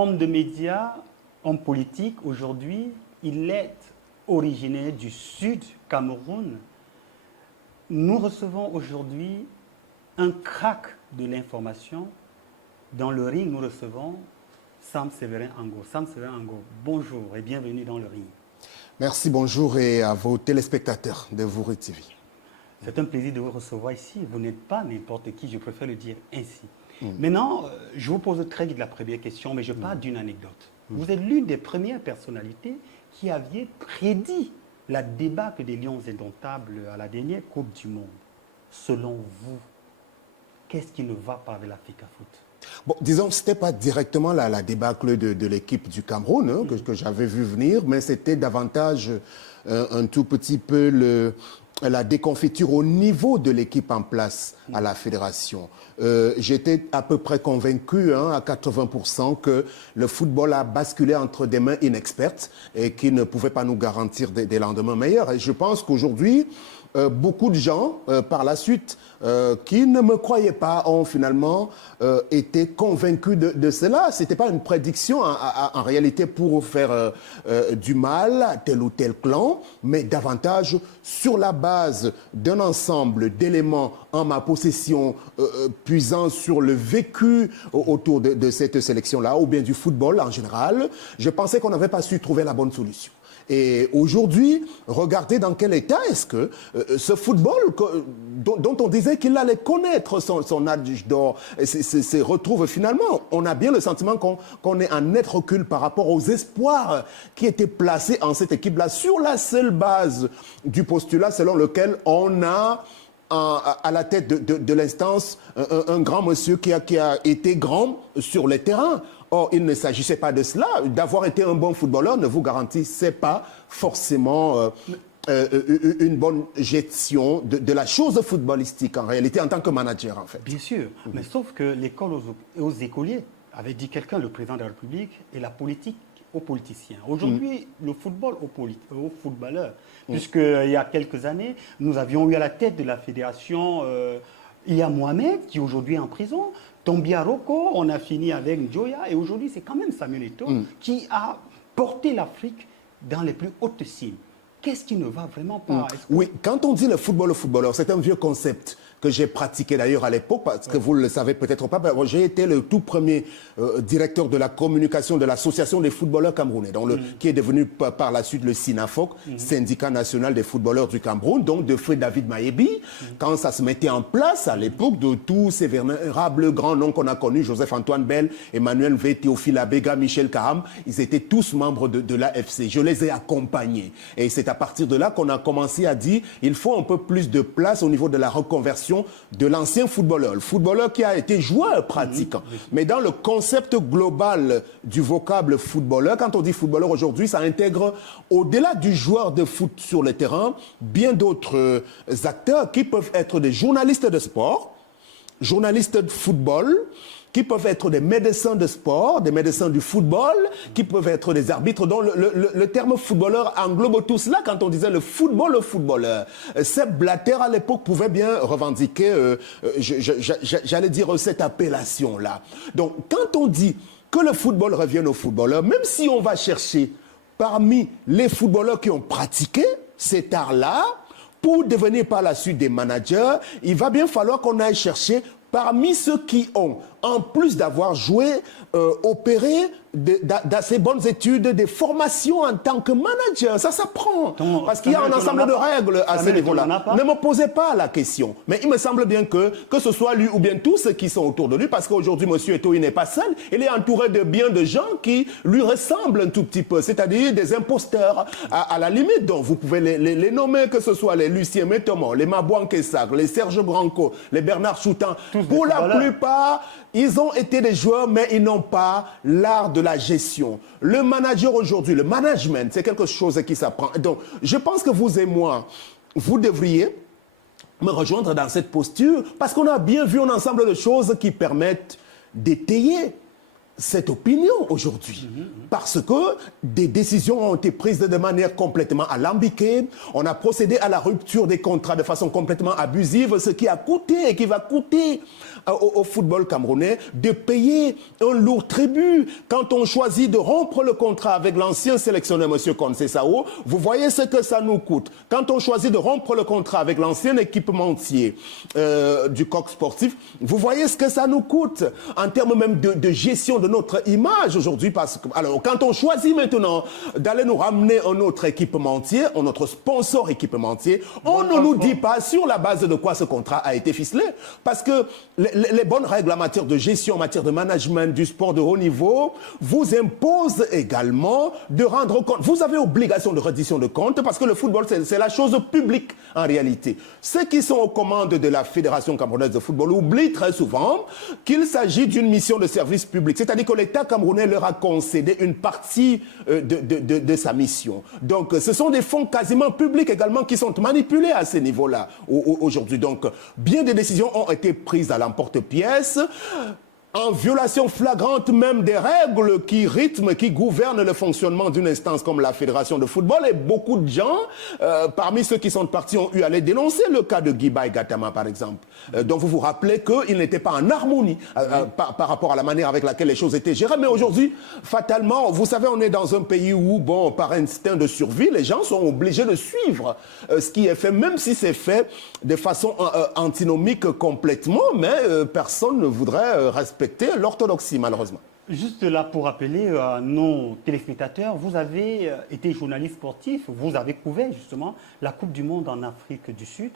homme de médias, homme politique, aujourd'hui, il est originaire du Sud Cameroun. Nous recevons aujourd'hui un crack de l'information. Dans le ring, nous recevons Sam Séverin Ango. Sam Séverin Ango, bonjour et bienvenue dans le ring. Merci, bonjour et à vos téléspectateurs de Vouri TV. C'est un plaisir de vous recevoir ici. Vous n'êtes pas n'importe qui, je préfère le dire ainsi. Maintenant, je vous pose très vite la première question, mais je pars d'une anecdote. Vous êtes l'une des premières personnalités qui aviez prédit la débâcle des Lions indomptables à la dernière Coupe du Monde. Selon vous, qu'est-ce qui ne va pas avec l'Africa Foot? Bon, disons que ce n'était pas directement la débâcle de l'équipe du Cameroun hein, que j'avais vu venir, mais c'était davantage un tout petit peu la déconfiture au niveau de l'équipe en place à la fédération. J'étais à peu près convaincu hein, à 80% que le football a basculé entre des mains inexpertes et qui ne pouvaient pas nous garantir des lendemains meilleurs. Et je pense qu'aujourd'hui, beaucoup de gens, par la suite, qui ne me croyaient pas, ont finalement été convaincus de cela. Ce n'était pas une prédiction en réalité pour faire du mal à tel ou tel clan, mais davantage sur la base d'un ensemble d'éléments en ma possession, puisant sur le vécu autour de cette sélection-là, ou bien du football en général. Je pensais qu'on n'avait pas su trouver la bonne solution. Et aujourd'hui, regardez dans quel état est-ce que ce football dont on disait qu'il allait connaître son âge d'or se retrouve finalement. On a bien le sentiment qu'on est en net recul par rapport aux espoirs qui étaient placés en cette équipe-là sur la seule base du postulat selon lequel on a à la tête de l'instance un grand monsieur qui a été grand sur les terrains. Or, il ne s'agissait pas de cela. D'avoir été un bon footballeur ne vous garantissait pas forcément une bonne gestion de la chose footballistique, en réalité, en tant que manager, en fait. Bien sûr, mais sauf que l'école aux écoliers, avait dit quelqu'un, le président de la République, et la politique aux politiciens. Aujourd'hui, le football aux footballeurs. Puisqu'il y a quelques années, nous avions eu à la tête de la fédération, il y a Mohamed, qui aujourd'hui est en prison. Tombia Rocco, on a fini avec Njoya, et aujourd'hui c'est quand même Samuel Eto'o qui a porté l'Afrique dans les plus hautes cimes. Qu'est-ce qui ne va vraiment pas? Oui, quand on dit le football au footballeur, c'est un vieux concept que j'ai pratiqué d'ailleurs à l'époque, parce que vous ne le savez peut-être pas, j'ai été le tout premier directeur de la communication de l'association des footballeurs camerounais, donc qui est devenu par la suite le SINAFOC, syndicat national des footballeurs du Cameroun, donc de feu David Mayebi. Quand ça se mettait en place à l'époque, de tous ces vénérables grands noms qu'on a connus, Joseph-Antoine Bell, Emmanuel V, Théophile Abega, Michel Kaham, ils étaient tous membres de l'AFC. Je les ai accompagnés. Et c'est à partir de là qu'on a commencé à dire il faut un peu plus de place au niveau de la reconversion de l'ancien footballeur, le footballeur qui a été joueur pratiquant. Mais dans le concept global du vocable footballeur, quand on dit footballeur aujourd'hui, ça intègre au-delà du joueur de foot sur le terrain, bien d'autres acteurs qui peuvent être des journalistes de sport, journalistes de football, qui peuvent être des médecins de sport, des médecins du football, qui peuvent être des arbitres. Donc le terme footballeur englobe tout cela. Quand on disait le football, le footballeur, Sepp Blatter à l'époque pouvait bien revendiquer, j'allais dire, cette appellation-là. Donc quand on dit que le football revienne aux footballeurs, même si on va chercher parmi les footballeurs qui ont pratiqué cet art-là, pour devenir par la suite des managers, il va bien falloir qu'on aille chercher parmi ceux qui ont, en plus d'avoir joué, opéré d'assez bonnes études, des formations en tant que manager. Ça s'apprend. Parce qu'il y a un ensemble de règles à ce niveau-là. Ne me posez pas la question. Mais il me semble bien que ce soit lui ou bien tous ceux qui sont autour de lui, parce qu'aujourd'hui, M. Eto'o, il n'est pas seul. Il est entouré de bien de gens qui lui ressemblent un tout petit peu, c'est-à-dire des imposteurs à la limite. Donc, vous pouvez les nommer, que ce soit les Lucien Métomon, les Mabouan Kessag, les Serge Branco, les Bernard Choutan. Pour la plupart, ils ont été des joueurs, mais ils n'ont pas l'art de la gestion. Le manager aujourd'hui, le management, c'est quelque chose qui s'apprend. Donc, je pense que vous et moi, vous devriez me rejoindre dans cette posture, parce qu'on a bien vu un ensemble de choses qui permettent d'étayer cette opinion aujourd'hui. Parce que des décisions ont été prises de manière complètement alambiquée. On a procédé à la rupture des contrats de façon complètement abusive, ce qui a coûté et qui va coûter au football camerounais de payer un lourd tribut. Quand on choisit de rompre le contrat avec l'ancien sélectionneur, M. Conceição, vous voyez ce que ça nous coûte. Quand on choisit de rompre le contrat avec l'ancien équipementier du coq sportif, vous voyez ce que ça nous coûte en termes même de gestion de notre image aujourd'hui. Parce que, alors, quand on choisit maintenant d'aller nous ramener un autre équipementier, un autre sponsor équipementier, on ne nous dit pas sur la base de quoi ce contrat a été ficelé. Parce que les bonnes règles en matière de gestion, en matière de management du sport de haut niveau, vous imposent également de rendre compte. Vous avez obligation de reddition de comptes parce que le football, c'est la chose publique en réalité. Ceux qui sont aux commandes de la Fédération camerounaise de football oublient très souvent qu'il s'agit d'une mission de service public. C'est-à-dire que l'État camerounais leur a concédé une partie de sa mission. Donc, ce sont des fonds quasiment publics également qui sont manipulés à ce niveau-là aujourd'hui. Donc, bien des décisions ont été prises à l'emporte-pièce, en violation flagrante même des règles qui rythment, qui gouvernent le fonctionnement d'une instance comme la Fédération de football. Et beaucoup de gens, parmi ceux qui sont partis, ont eu à les dénoncer. Le cas de Guibaï Gatama, par exemple, dont vous vous rappelez qu'il n'était pas en harmonie par rapport à la manière avec laquelle les choses étaient gérées. Mais aujourd'hui, fatalement, vous savez, on est dans un pays où, bon, par instinct de survie, les gens sont obligés de suivre ce qui est fait, même si c'est fait de façon antinomique complètement, mais personne ne voudrait respecter l'orthodoxie, malheureusement. Juste là pour rappeler à nos téléspectateurs, vous avez été journaliste sportif, vous avez couvert justement la Coupe du Monde en Afrique du Sud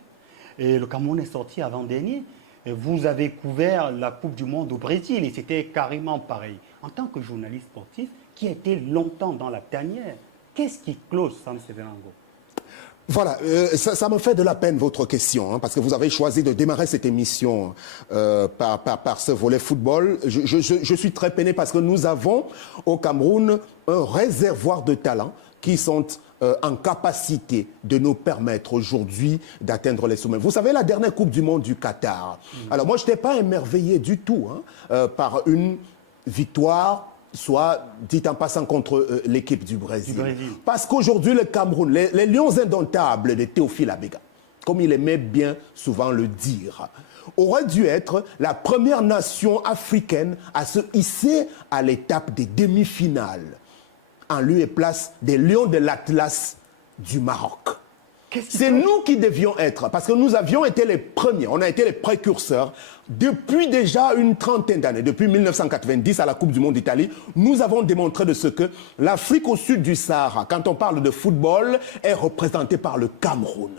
et le Cameroun est sorti avant-dernier. Vous avez couvert la Coupe du Monde au Brésil et c'était carrément pareil. En tant que journaliste sportif qui a été longtemps dans la tanière, qu'est-ce qui close Sam Severango? Voilà, ça me fait de la peine votre question, hein, parce que vous avez choisi de démarrer cette émission par ce volet football. Je suis très peiné parce que nous avons au Cameroun un réservoir de talents qui sont en capacité de nous permettre aujourd'hui d'atteindre les sommets. Vous savez, la dernière Coupe du Monde du Qatar, alors moi je n'étais pas émerveillé du tout par une victoire, soit dit en passant contre l'équipe du Brésil. Parce qu'aujourd'hui, le Cameroun, les lions indomptables de Théophile Abega, comme il aimait bien souvent le dire, aurait dû être la première nation africaine à se hisser à l'étape des demi-finales, en lieu et place des lions de l'Atlas du Maroc. C'est nous qui devions être, parce que nous avions été les premiers, on a été les précurseurs. Depuis déjà une trentaine d'années, depuis 1990 à la Coupe du Monde d'Italie, nous avons démontré de ce que l'Afrique au sud du Sahara, quand on parle de football, est représentée par le Cameroun.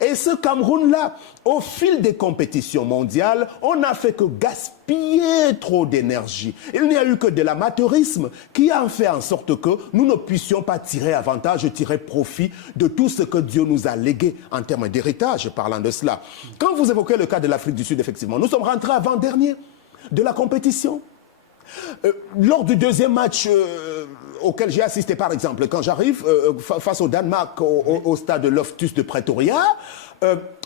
Et ce Cameroun-là, au fil des compétitions mondiales, on n'a fait que gaspiller trop d'énergie. Il n'y a eu que de l'amateurisme qui a fait en sorte que nous ne puissions pas tirer avantage, tirer profit de tout ce que Dieu nous a légué en termes d'héritage, parlant de cela. Quand vous évoquez le cas de l'Afrique du Sud, effectivement, nous sommes rentrés avant-dernier de la compétition. Lors du deuxième match auquel j'ai assisté, par exemple, quand j'arrive face au Danemark au stade de Loftus de Pretoria,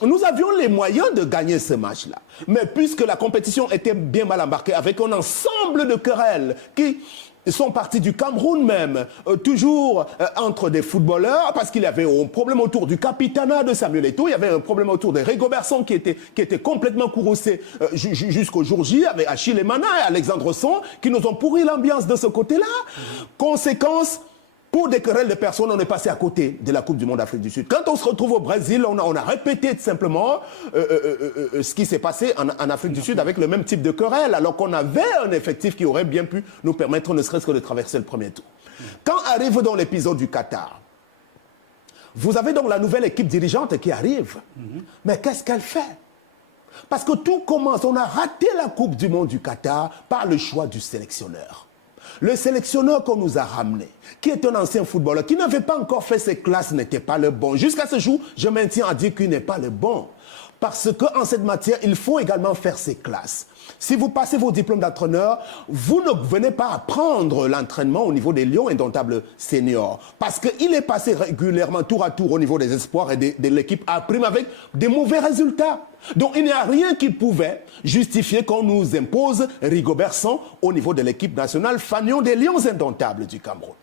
nous avions les moyens de gagner ce match-là. Mais puisque la compétition était bien mal embarquée, avec un ensemble de querelles qui sont partis du Cameroun même, toujours entre des footballeurs, parce qu'il y avait un problème autour du capitanat de Samuel Eto'o, il y avait un problème autour de Rigobertson qui était complètement courroucé jusqu'au jour J, avec Achille Emana et Alexandre Son, qui nous ont pourri l'ambiance de ce côté-là. Conséquence, pour des querelles de personnes, on est passé à côté de la Coupe du Monde d'Afrique du Sud. Quand on se retrouve au Brésil, on a répété tout simplement ce qui s'est passé en Afrique du Sud avec le même type de querelle, alors qu'on avait un effectif qui aurait bien pu nous permettre ne serait-ce que de traverser le premier tour. Quand arrive dans l'épisode du Qatar, vous avez donc la nouvelle équipe dirigeante qui arrive. Mais qu'est-ce qu'elle fait? Parce que tout commence, on a raté la Coupe du Monde du Qatar par le choix du sélectionneur. Le sélectionneur qu'on nous a ramené, qui est un ancien footballeur, qui n'avait pas encore fait ses classes, n'était pas le bon. Jusqu'à ce jour, je maintiens à dire qu'il n'est pas le bon. Parce qu'en cette matière, il faut également faire ses classes. Si vous passez vos diplômes d'entraîneur, vous ne venez pas apprendre l'entraînement au niveau des Lions indomptables seniors. Parce qu'il est passé régulièrement tour à tour au niveau des espoirs et de l'équipe A' avec des mauvais résultats. Donc il n'y a rien qui pouvait justifier qu'on nous impose Rigobert Song au niveau de l'équipe nationale fanion des Lions indomptables du Cameroun.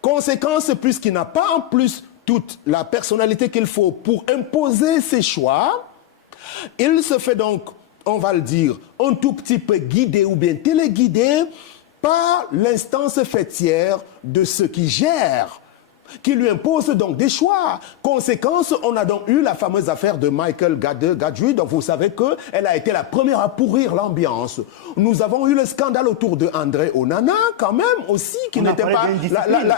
Conséquence, puisqu'il n'a pas en plus toute la personnalité qu'il faut pour imposer ses choix, il se fait donc, on va le dire, un tout petit peu guidé ou bien téléguidé par l'instance fêtière de ceux qui gèrent, qui lui impose donc des choix. Conséquence, on a donc eu la fameuse affaire de Michael Gadri, dont vous savez qu'elle a été la première à pourrir l'ambiance. Nous avons eu le scandale autour de André Onana, quand même, aussi, qui n'était pas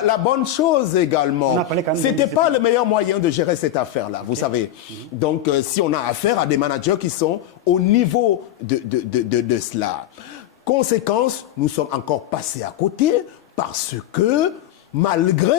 la bonne chose également. C'était pas le meilleur moyen de gérer cette affaire-là, vous savez. Donc, si on a affaire à des managers qui sont au niveau de cela. Conséquence, nous sommes encore passés à côté parce que, malgré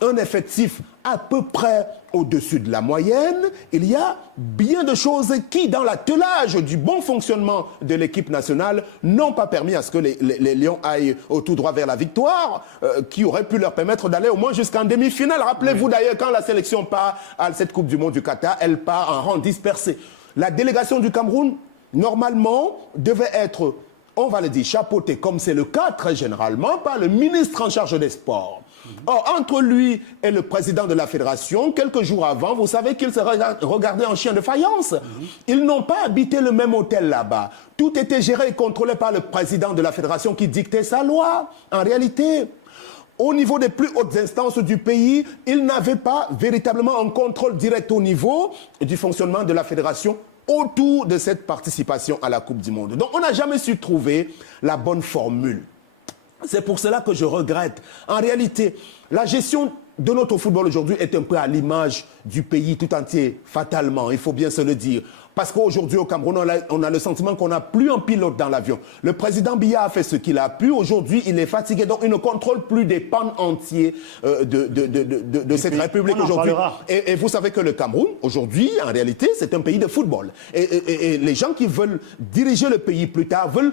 un effectif à peu près au-dessus de la moyenne, il y a bien de choses qui, dans l'attelage du bon fonctionnement de l'équipe nationale, n'ont pas permis à ce que les Lions aillent tout droit vers la victoire, qui aurait pu leur permettre d'aller au moins jusqu'en demi-finale. Rappelez-vous d'ailleurs, quand la sélection part à cette Coupe du Monde du Qatar, elle part en rang dispersé. La délégation du Cameroun, normalement, devait être, on va le dire, chapeautée, comme c'est le cas très généralement, par le ministre en charge des sports. Or, entre lui et le président de la fédération, quelques jours avant, vous savez qu'ils se regardaient en chien de faïence. Ils n'ont pas habité le même hôtel là-bas. Tout était géré et contrôlé par le président de la fédération qui dictait sa loi. En réalité, au niveau des plus hautes instances du pays, ils n'avaient pas véritablement un contrôle direct au niveau du fonctionnement de la fédération autour de cette participation à la Coupe du Monde. Donc, on n'a jamais su trouver la bonne formule. C'est pour cela que je regrette. En réalité, la gestion de notre football aujourd'hui est un peu à l'image du pays tout entier, fatalement, il faut bien se le dire. Parce qu'aujourd'hui, au Cameroun, on a le sentiment qu'on n'a plus un pilote dans l'avion. Le président Biya a fait ce qu'il a pu. Aujourd'hui, il est fatigué. Donc, il ne contrôle plus des pans entiers de cette République aujourd'hui. Et vous savez que le Cameroun, aujourd'hui, en réalité, c'est un pays de football. Et les gens qui veulent diriger le pays plus tard veulent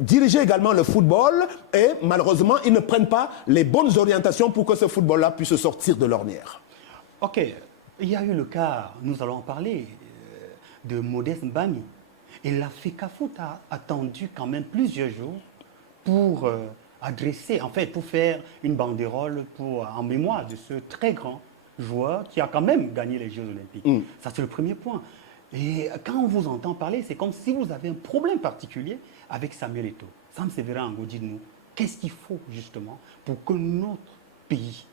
diriger également le football. Et malheureusement, ils ne prennent pas les bonnes orientations pour que ce football-là puisse sortir de l'ornière. OK. Il y a eu le cas, nous allons en parler, de Modeste Mbami. Et la FECAFOOT a attendu quand même plusieurs jours pour adresser, en fait, pour faire une banderole en mémoire de ce très grand joueur qui a quand même gagné les Jeux Olympiques. Ça, c'est le premier point. Et quand on vous entend parler, c'est comme si vous avez un problème particulier avec Samuel Eto'o. Sam Sévérin Ango, dites-nous, qu'est-ce qu'il faut justement pour que notre pays,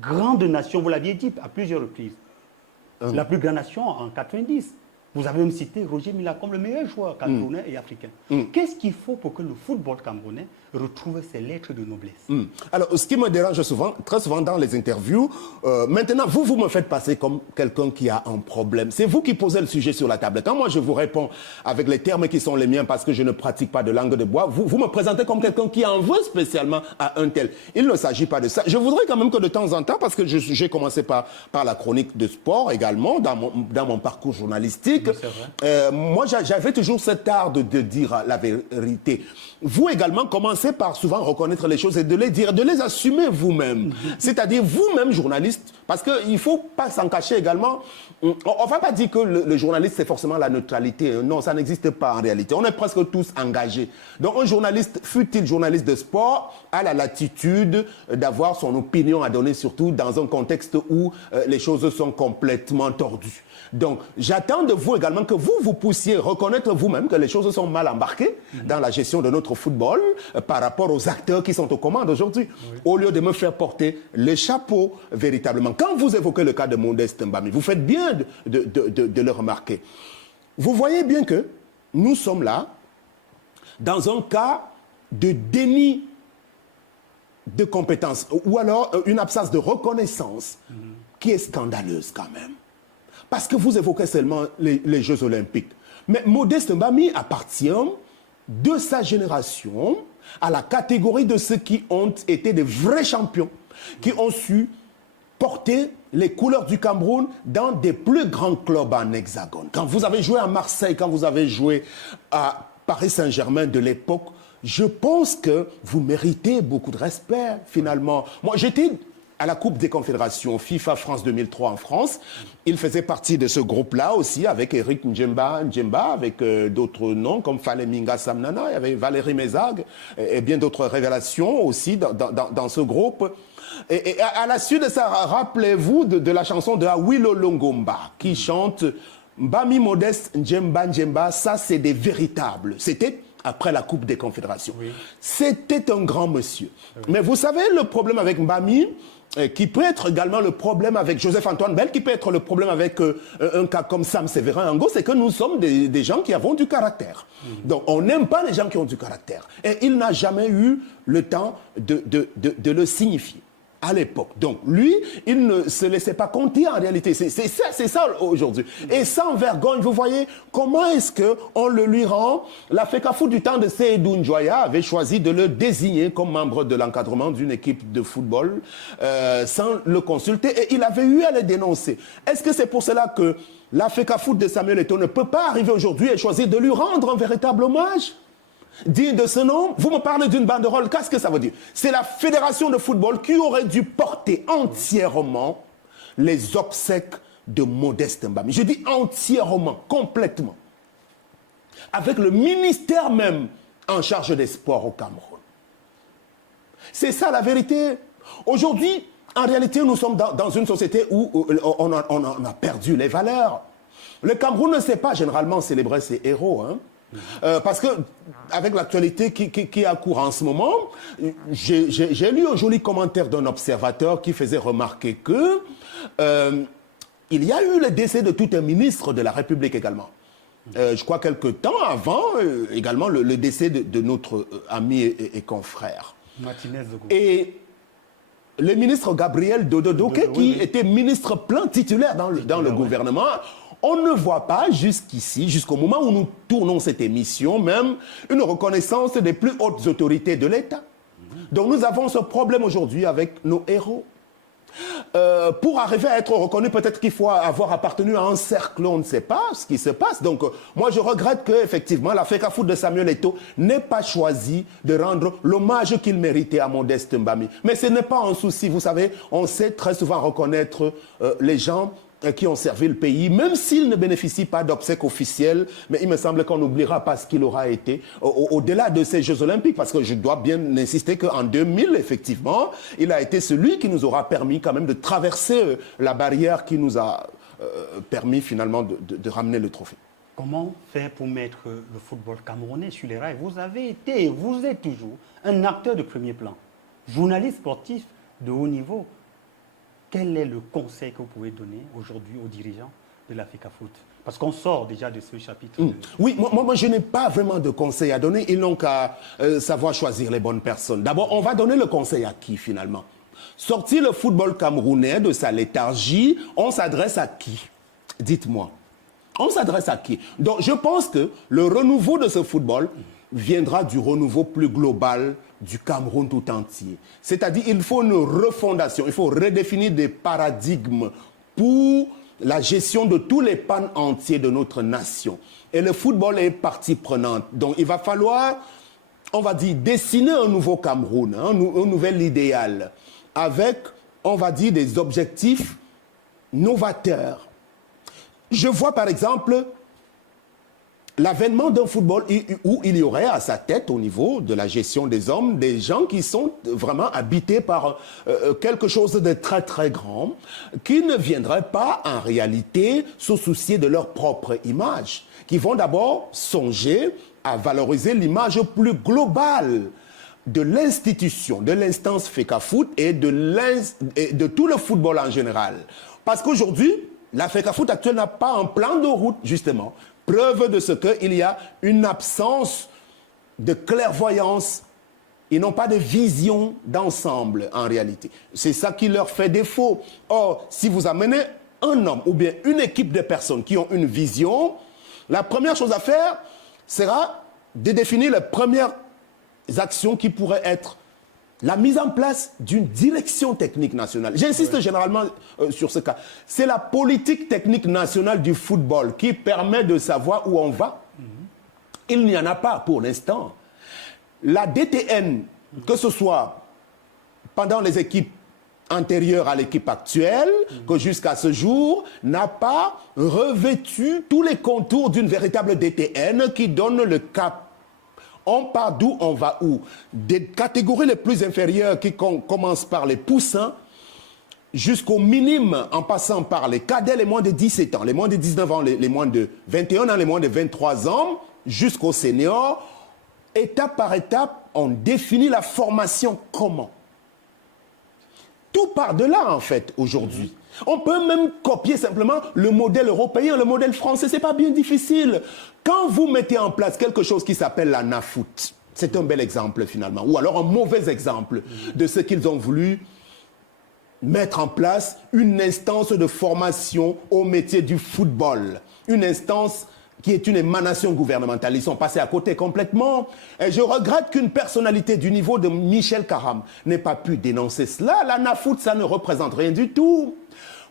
grande nation, vous l'aviez dit à plusieurs reprises, la plus grande nation en 90, vous avez même cité Roger Mila comme le meilleur joueur camerounais et africain. Qu'est-ce qu'il faut pour que le football camerounais retrouve ses lettres de noblesse? Alors, ce qui me dérange souvent, très souvent dans les interviews, maintenant, vous me faites passer comme quelqu'un qui a un problème. C'est vous qui posez le sujet sur la table. Quand moi, je vous réponds avec les termes qui sont les miens parce que je ne pratique pas de langue de bois, vous me présentez comme quelqu'un qui en veut spécialement à un tel. Il ne s'agit pas de ça. Je voudrais quand même que de temps en temps, parce que j'ai commencé par la chronique de sport également, dans mon parcours journalistique, moi, j'avais toujours cet art de dire la vérité. Vous également commencez par souvent reconnaître les choses et de les dire, de les assumer vous-même. C'est-à-dire vous-même, journaliste, parce qu'il ne faut pas s'en cacher également. On ne va pas dire que le journaliste, c'est forcément la neutralité. Non, ça n'existe pas en réalité. On est presque tous engagés. Donc un journaliste, fût-il journaliste de sport, a la latitude d'avoir son opinion à donner, surtout dans un contexte où les choses sont complètement tordues. Donc, j'attends de vous également que vous puissiez reconnaître vous-même que les choses sont mal embarquées dans la gestion de notre football par rapport aux acteurs qui sont aux commandes aujourd'hui, au lieu de me faire porter le chapeau véritablement. Quand vous évoquez le cas de Modeste Mbami, vous faites bien de le remarquer. Vous voyez bien que nous sommes là dans un cas de déni de compétences ou alors une absence de reconnaissance qui est scandaleuse quand même. Parce que vous évoquez seulement les Jeux Olympiques. Mais Modeste Mbami appartient de sa génération à la catégorie de ceux qui ont été des vrais champions, qui ont su porter les couleurs du Cameroun dans des plus grands clubs en hexagone. Quand vous avez joué à Marseille, quand vous avez joué à Paris Saint-Germain de l'époque, je pense que vous méritez beaucoup de respect, finalement. Moi, j'étais à la Coupe des Confédérations FIFA France 2003 en France. Il faisait partie de ce groupe-là aussi, avec Eric Ndjemba, avec d'autres noms comme Faleminga Samnana, il y avait Valérie Mézag et bien d'autres révélations aussi dans ce groupe. Et à la suite de ça, rappelez-vous de la chanson de Awilo Longomba qui chante Mbami Modeste Ndjemba, ça c'est des véritables. C'était après la Coupe des Confédérations. Oui. C'était un grand monsieur. Oui. Mais vous savez, le problème avec Mbami, qui peut être également le problème avec Joseph-Antoine Bell, qui peut être le problème avec un cas comme Sam Séverin Ango, c'est que nous sommes des gens qui avons du caractère. Donc on n'aime pas les gens qui ont du caractère. Et il n'a jamais eu le temps de le signifier à l'époque. Donc lui, il ne se laissait pas compter en réalité. C'est ça aujourd'hui. Et sans vergogne, vous voyez, comment est-ce qu'on le lui rend? La FECAFOOT du temps de Seydou Njoya avait choisi de le désigner comme membre de l'encadrement d'une équipe de football sans le consulter et il avait eu à le dénoncer. Est-ce que c'est pour cela que la FECAFOOT de Samuel Eto'o ne peut pas arriver aujourd'hui et choisir de lui rendre un véritable hommage? Digne de ce nom, vous me parlez d'une banderole, qu'est-ce que ça veut dire? C'est la fédération de football qui aurait dû porter entièrement les obsèques de Modeste Mbami. Je dis entièrement, complètement. Avec le ministère même en charge des sports au Cameroun. C'est ça la vérité. Aujourd'hui, en réalité, nous sommes dans une société où on a perdu les valeurs. Le Cameroun ne sait pas généralement célébrer ses héros, hein. Parce que avec l'actualité qui est à court en ce moment, j'ai lu un joli commentaire d'un observateur qui faisait remarquer que il y a eu le décès de tout un ministre de la République également. Je crois quelque temps avant également le décès de notre ami et confrère. Et le ministre Gabriel Dododoke, qui était ministre plein titulaire dans le gouvernement. On ne voit pas jusqu'ici, jusqu'au moment où nous tournons cette émission, même une reconnaissance des plus hautes autorités de l'État. Donc nous avons ce problème aujourd'hui avec nos héros. Pour arriver à être reconnu, peut-être qu'il faut avoir appartenu à un cercle, on ne sait pas ce qui se passe. Donc moi je regrette qu'effectivement la FECAFOOT de Samuel Eto'o n'ait pas choisi de rendre l'hommage qu'il méritait à Modeste Mbami. Mais ce n'est pas un souci, vous savez, on sait très souvent reconnaître les gens qui ont servi le pays, même s'il ne bénéficie pas d'obsèques officielles, mais il me semble qu'on n'oubliera pas ce qu'il aura été au-delà de ces Jeux Olympiques, parce que je dois bien insister qu'en 2000, effectivement, il a été celui qui nous aura permis quand même de traverser la barrière qui nous a permis finalement de ramener le trophée. Comment faire pour mettre le football camerounais sur les rails? Vous avez été et vous êtes toujours un acteur de premier plan, journaliste sportif de haut niveau. Quel est le conseil que vous pouvez donner aujourd'hui aux dirigeants de la FECAFOOT? Parce qu'on sort déjà de ce chapitre. Oui, moi je n'ai pas vraiment de conseil à donner. Ils n'ont qu'à savoir choisir les bonnes personnes. D'abord, on va donner le conseil à qui finalement? Sortir le football camerounais de sa léthargie, on s'adresse à qui? Dites-moi. On s'adresse à qui? Donc je pense que le renouveau de ce football viendra du renouveau plus global du Cameroun tout entier. C'est-à-dire il faut une refondation, il faut redéfinir des paradigmes pour la gestion de tous les pans entiers de notre nation. Et le football est partie prenante. Donc il va falloir, on va dire, dessiner un nouveau Cameroun, un nouvel idéal, avec, on va dire, des objectifs novateurs. Je vois par exemple l'avènement d'un football où il y aurait à sa tête, au niveau de la gestion des hommes, des gens qui sont vraiment habités par quelque chose de très très grand, qui ne viendraient pas en réalité se soucier de leur propre image, qui vont d'abord songer à valoriser l'image plus globale de l'institution, de l'instance FECAFOOT et de tout le football en général. Parce qu'aujourd'hui, la FECAFOOT actuelle n'a pas un plan de route, justement. Preuve de ce qu'il y a une absence de clairvoyance. Ils n'ont pas de vision d'ensemble, en réalité. C'est ça qui leur fait défaut. Or, si vous amenez un homme ou bien une équipe de personnes qui ont une vision, la première chose à faire sera de définir les premières actions qui pourraient être la mise en place d'une direction technique nationale. J'insiste généralement sur ce cas. C'est la politique technique nationale du football qui permet de savoir où on va. Il n'y en a pas pour l'instant. La DTN, que ce soit pendant les équipes antérieures à l'équipe actuelle, que jusqu'à ce jour, n'a pas revêtu tous les contours d'une véritable DTN qui donne le cap. On part d'où, on va où. Des catégories les plus inférieures qui commencent par les poussins, jusqu'aux minimes, en passant par les cadets, les moins de 17 ans, les moins de 19 ans, les moins de 21 ans, les moins de 23 ans, jusqu'aux seniors. Étape par étape, on définit la formation comment. Tout part de là, en fait, aujourd'hui. On peut même copier simplement le modèle européen, le modèle français, c'est pas bien difficile. Quand vous mettez en place quelque chose qui s'appelle la NAFOOT, c'est un bel exemple finalement, ou alors un mauvais exemple de ce qu'ils ont voulu mettre en place, une instance de formation au métier du football, une instance qui est une émanation gouvernementale. Ils sont passés à côté complètement. Et je regrette qu'une personnalité du niveau de Michel Karam n'ait pas pu dénoncer cela. La NAFOOT, ça ne représente rien du tout.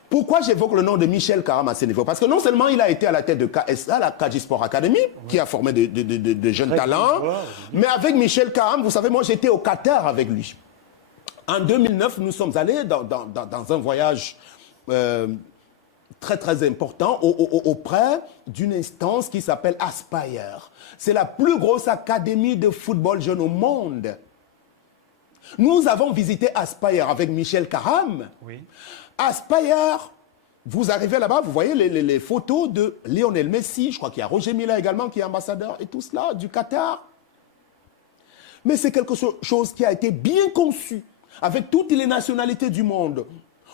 Pourquoi j'évoque le nom de Michel Karam à ce niveau? Parce que non seulement il a été à la tête de KSA, la Kaji Sport Academy, qui a formé de jeunes talents, mais avec Michel Karam, vous savez, moi j'étais au Qatar avec lui. En 2009, nous sommes allés dans un voyage très très important auprès d'une instance qui s'appelle Aspire. C'est la plus grosse académie de football jeune au monde. Nous avons visité Aspire avec Michel Karam. Oui. Aspire, vous arrivez là-bas, vous voyez les photos de Lionel Messi, je crois qu'il y a Roger Mila également qui est ambassadeur et tout cela du Qatar. Mais c'est quelque chose qui a été bien conçu avec toutes les nationalités du monde,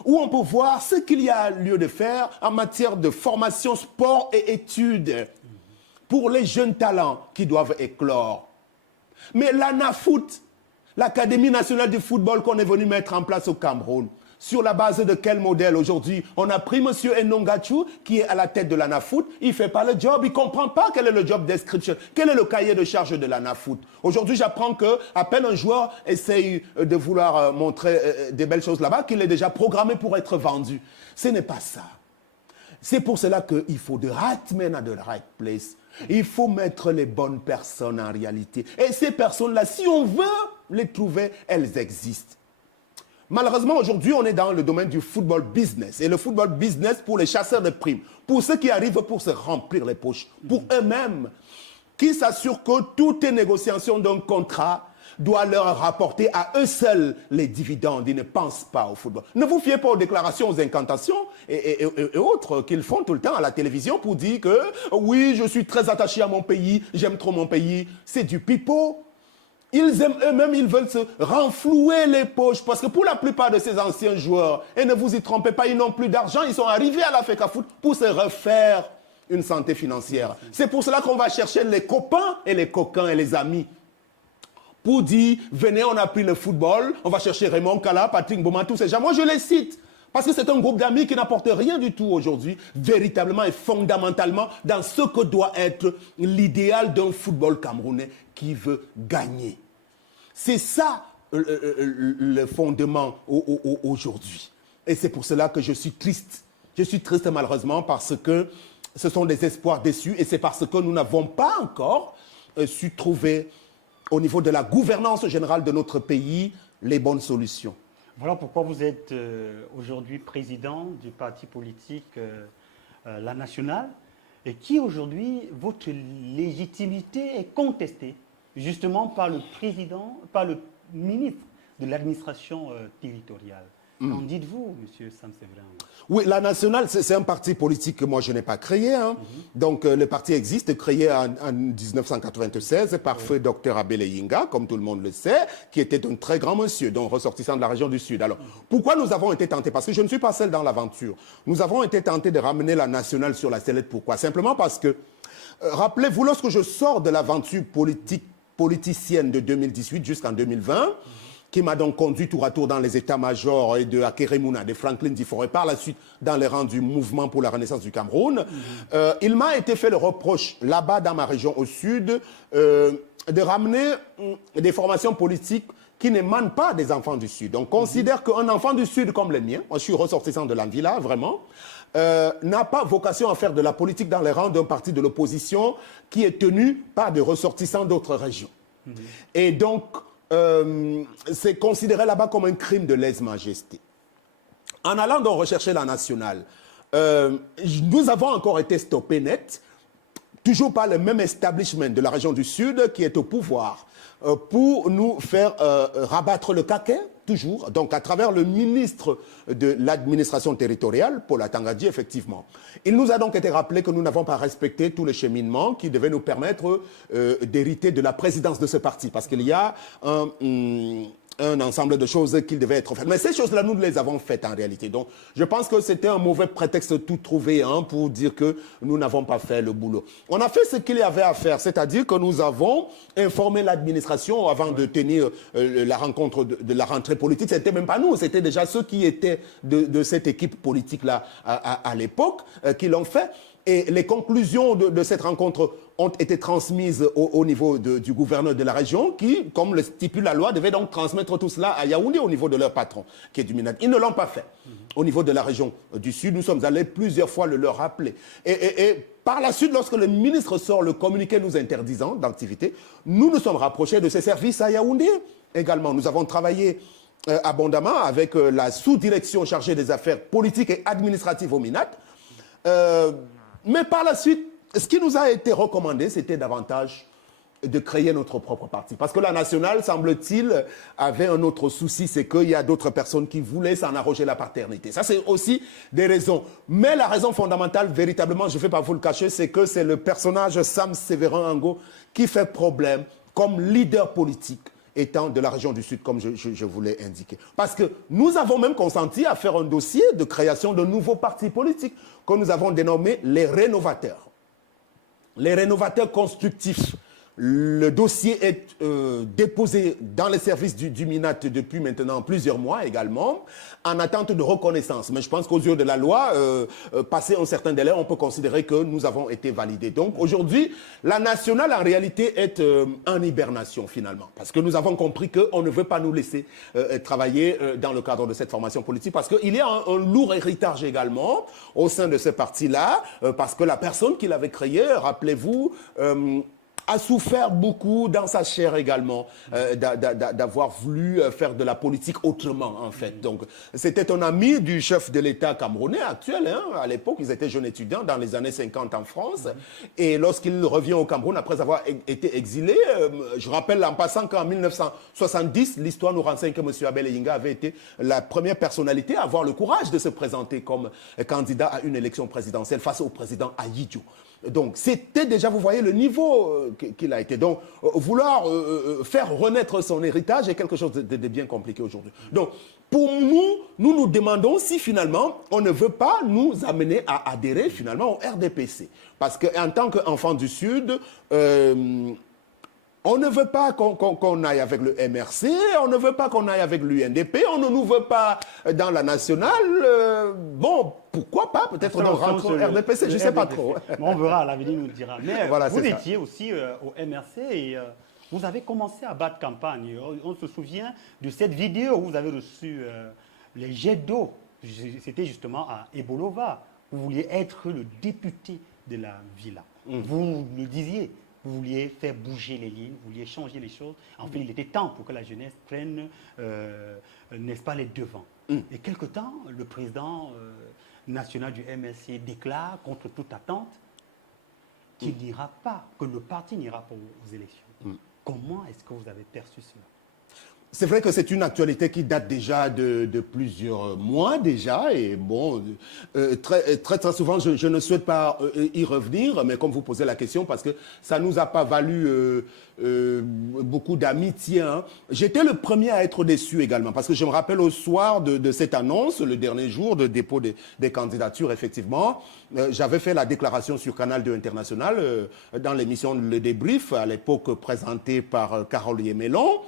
où on peut voir ce qu'il y a lieu de faire en matière de formation, sport et études pour les jeunes talents qui doivent éclore. Mais la NAFOOT, l'Académie nationale du football qu'on est venu mettre en place au Cameroun, sur la base de quel modèle aujourd'hui? On a pris M. Enongachu qui est à la tête de la NAFOOT, il ne fait pas le job, il ne comprend pas quel est le job description, quel est le cahier de charge de la NAFOOT. Aujourd'hui, j'apprends qu'à peine un joueur essaye de vouloir montrer des belles choses là-bas, qu'il est déjà programmé pour être vendu. Ce n'est pas ça. C'est pour cela qu'il faut the right man at the right place. Il faut mettre les bonnes personnes en réalité. Et ces personnes-là, si on veut les trouver, elles existent. Malheureusement, aujourd'hui, on est dans le domaine du football business. Et le football business pour les chasseurs de primes, pour ceux qui arrivent pour se remplir les poches, pour eux-mêmes, qui s'assurent que toutes les négociations d'un contrat doit leur rapporter à eux seuls les dividendes. Ils ne pensent pas au football. Ne vous fiez pas aux déclarations, aux incantations et autres qu'ils font tout le temps à la télévision pour dire que oui, je suis très attaché à mon pays, j'aime trop mon pays. C'est du pipeau. Ils aiment eux-mêmes, ils veulent se renflouer les poches parce que pour la plupart de ces anciens joueurs, et ne vous y trompez pas, ils n'ont plus d'argent, ils sont arrivés à la FECAFOOT pour se refaire une santé financière. C'est pour cela qu'on va chercher les copains et les coquins et les amis pour dire, venez, on a pris le football, on va chercher Raymond Kala, Patrick Bouman, tous ces gens. Moi, je les cite parce que c'est un groupe d'amis qui n'apporte rien du tout aujourd'hui, véritablement et fondamentalement, dans ce que doit être l'idéal d'un football camerounais qui veut gagner. C'est ça le fondement aujourd'hui. Et c'est pour cela que je suis triste. Je suis triste malheureusement parce que ce sont des espoirs déçus et c'est parce que nous n'avons pas encore su trouver au niveau de la gouvernance générale de notre pays les bonnes solutions. Voilà pourquoi vous êtes aujourd'hui président du parti politique La Nationale et qui aujourd'hui, votre légitimité est contestée justement par le président, par le ministre de l'administration territoriale. Qu'en dites-vous, M. Sam Séverin? Oui, la Nationale, c'est un parti politique que moi je n'ai pas créé. Donc le parti existe, créé en 1996 par feu Dr Abel Yinga, comme tout le monde le sait, qui était un très grand monsieur, donc ressortissant de la région du Sud. Alors, pourquoi nous avons été tentés? Parce que je ne suis pas seul dans l'aventure. Nous avons été tentés de ramener la Nationale sur la sellette. Pourquoi? Simplement parce que, rappelez-vous, lorsque je sors de l'aventure politicienne de 2018 jusqu'en 2020, qui m'a donc conduit tour à tour dans les états-majors et de Akeremouna, de Franklin Difore, et par la suite dans les rangs du mouvement pour la renaissance du Cameroun, il m'a été fait le reproche, là-bas dans ma région au sud, de ramener des formations politiques qui n'émanent pas des enfants du Sud. On considère qu'un enfant du Sud comme le mien, moi je suis ressortissant de l'Anvila, vraiment, n'a pas vocation à faire de la politique dans les rangs d'un parti de l'opposition qui est tenu par des ressortissants d'autres régions. Et donc, c'est considéré là-bas comme un crime de lèse-majesté. En allant donc rechercher la nationale, nous avons encore été stoppés net, toujours par le même establishment de la région du Sud qui est au pouvoir, pour nous faire rabattre le caquet, toujours, donc à travers le ministre de l'administration territoriale, Paul Atangadi, effectivement. Il nous a donc été rappelé que nous n'avons pas respecté tous les cheminements qui devaient nous permettre d'hériter de la présidence de ce parti, parce qu'il y a un ensemble de choses qui devaient être faites. Mais ces choses-là, nous les avons faites en réalité. Donc, je pense que c'était un mauvais prétexte tout trouvé pour dire que nous n'avons pas fait le boulot. On a fait ce qu'il y avait à faire, c'est-à-dire que nous avons informé l'administration avant de tenir la rencontre de la rentrée politique. C'était même pas nous, c'était déjà ceux qui étaient de cette équipe politique-là à l'époque qui l'ont fait. Et les conclusions de cette rencontre ont été transmises au niveau du gouverneur de la région qui, comme le stipule la loi, devait donc transmettre tout cela à Yaoundé au niveau de leur patron, qui est du MINAD. Ils ne l'ont pas fait. Au niveau de la région du Sud, nous sommes allés plusieurs fois le leur rappeler. Et par la suite, lorsque le ministre sort le communiqué nous interdisant d'activité, nous nous sommes rapprochés de ces services à Yaoundé également. Nous avons travaillé abondamment avec la sous-direction chargée des affaires politiques et administratives au MINAD. Mais par la suite, ce qui nous a été recommandé, c'était davantage de créer notre propre parti. Parce que la nationale, semble-t-il, avait un autre souci, c'est qu'il y a d'autres personnes qui voulaient s'en arroger la paternité. Ça, c'est aussi des raisons. Mais la raison fondamentale, véritablement, je ne vais pas vous le cacher, c'est que c'est le personnage Sam Sévérin Ango qui fait problème comme leader politique étant de la région du Sud, comme je vous l'ai indiqué. Parce que nous avons même consenti à faire un dossier de création de nouveaux partis politiques que nous avons dénommé les rénovateurs. Les rénovateurs constructifs. Le dossier est déposé dans les services du MINAT depuis maintenant plusieurs mois également, en attente de reconnaissance. Mais je pense qu'aux yeux de la loi, passé un certain délai, on peut considérer que nous avons été validés. Donc aujourd'hui, la nationale en réalité est en hibernation finalement. Parce que nous avons compris qu'on ne veut pas nous laisser travailler dans le cadre de cette formation politique. Parce qu'il y a un lourd héritage également au sein de ce parti-là. Parce que la personne qui l'avait créé, rappelez-vous, a souffert beaucoup dans sa chair également d'avoir voulu faire de la politique autrement, en fait. Donc, c'était un ami du chef de l'État camerounais actuel. À l'époque, ils étaient jeunes étudiants dans les années 50 en France. Et lorsqu'il revient au Cameroun, après avoir été exilé, je rappelle en passant qu'en 1970, l'histoire nous renseigne que M. Abel Eyinga avait été la première personnalité à avoir le courage de se présenter comme candidat à une élection présidentielle face au président Ahidjo. Donc, c'était déjà, vous voyez, le niveau qu'il a été. Donc, vouloir faire renaître son héritage est quelque chose de bien compliqué aujourd'hui. Donc, pour nous demandons si finalement, on ne veut pas nous amener à adhérer finalement au RDPC. Parce qu'en tant qu'enfant du Sud, on ne veut pas qu'on aille avec le MRC, on ne veut pas qu'on aille avec l'UNDP, on ne nous veut pas dans la nationale. Bon, pourquoi pas peut-être dans le RDPC, je ne sais pas trop. On verra, l'avenir nous dira. Mais voilà, vous étiez aussi au MRC et vous avez commencé à battre campagne. On se souvient de cette vidéo où vous avez reçu les jets d'eau. C'était justement à Ebolova. Vous vouliez être le député de la villa. Vous le disiez. Vous vouliez faire bouger les lignes, vous vouliez changer les choses. En fait, il était temps pour que la jeunesse prenne, n'est-ce pas, les devants. Et quelque temps, le président national du MSC déclare, contre toute attente, qu'il n'ira pas, que le parti n'ira pas aux élections. Comment est-ce que vous avez perçu cela? C'est vrai que c'est une actualité qui date déjà de plusieurs mois déjà. Et bon, très souvent, je ne souhaite pas y revenir, mais comme vous posez la question, parce que ça ne nous a pas valu beaucoup d'amitié. J'étais le premier à être déçu également, parce que je me rappelle au soir de cette annonce, le dernier jour de dépôt des candidatures, effectivement, j'avais fait la déclaration sur Canal 2 International dans l'émission Le Débrief, à l'époque présentée par Carole Yemelon.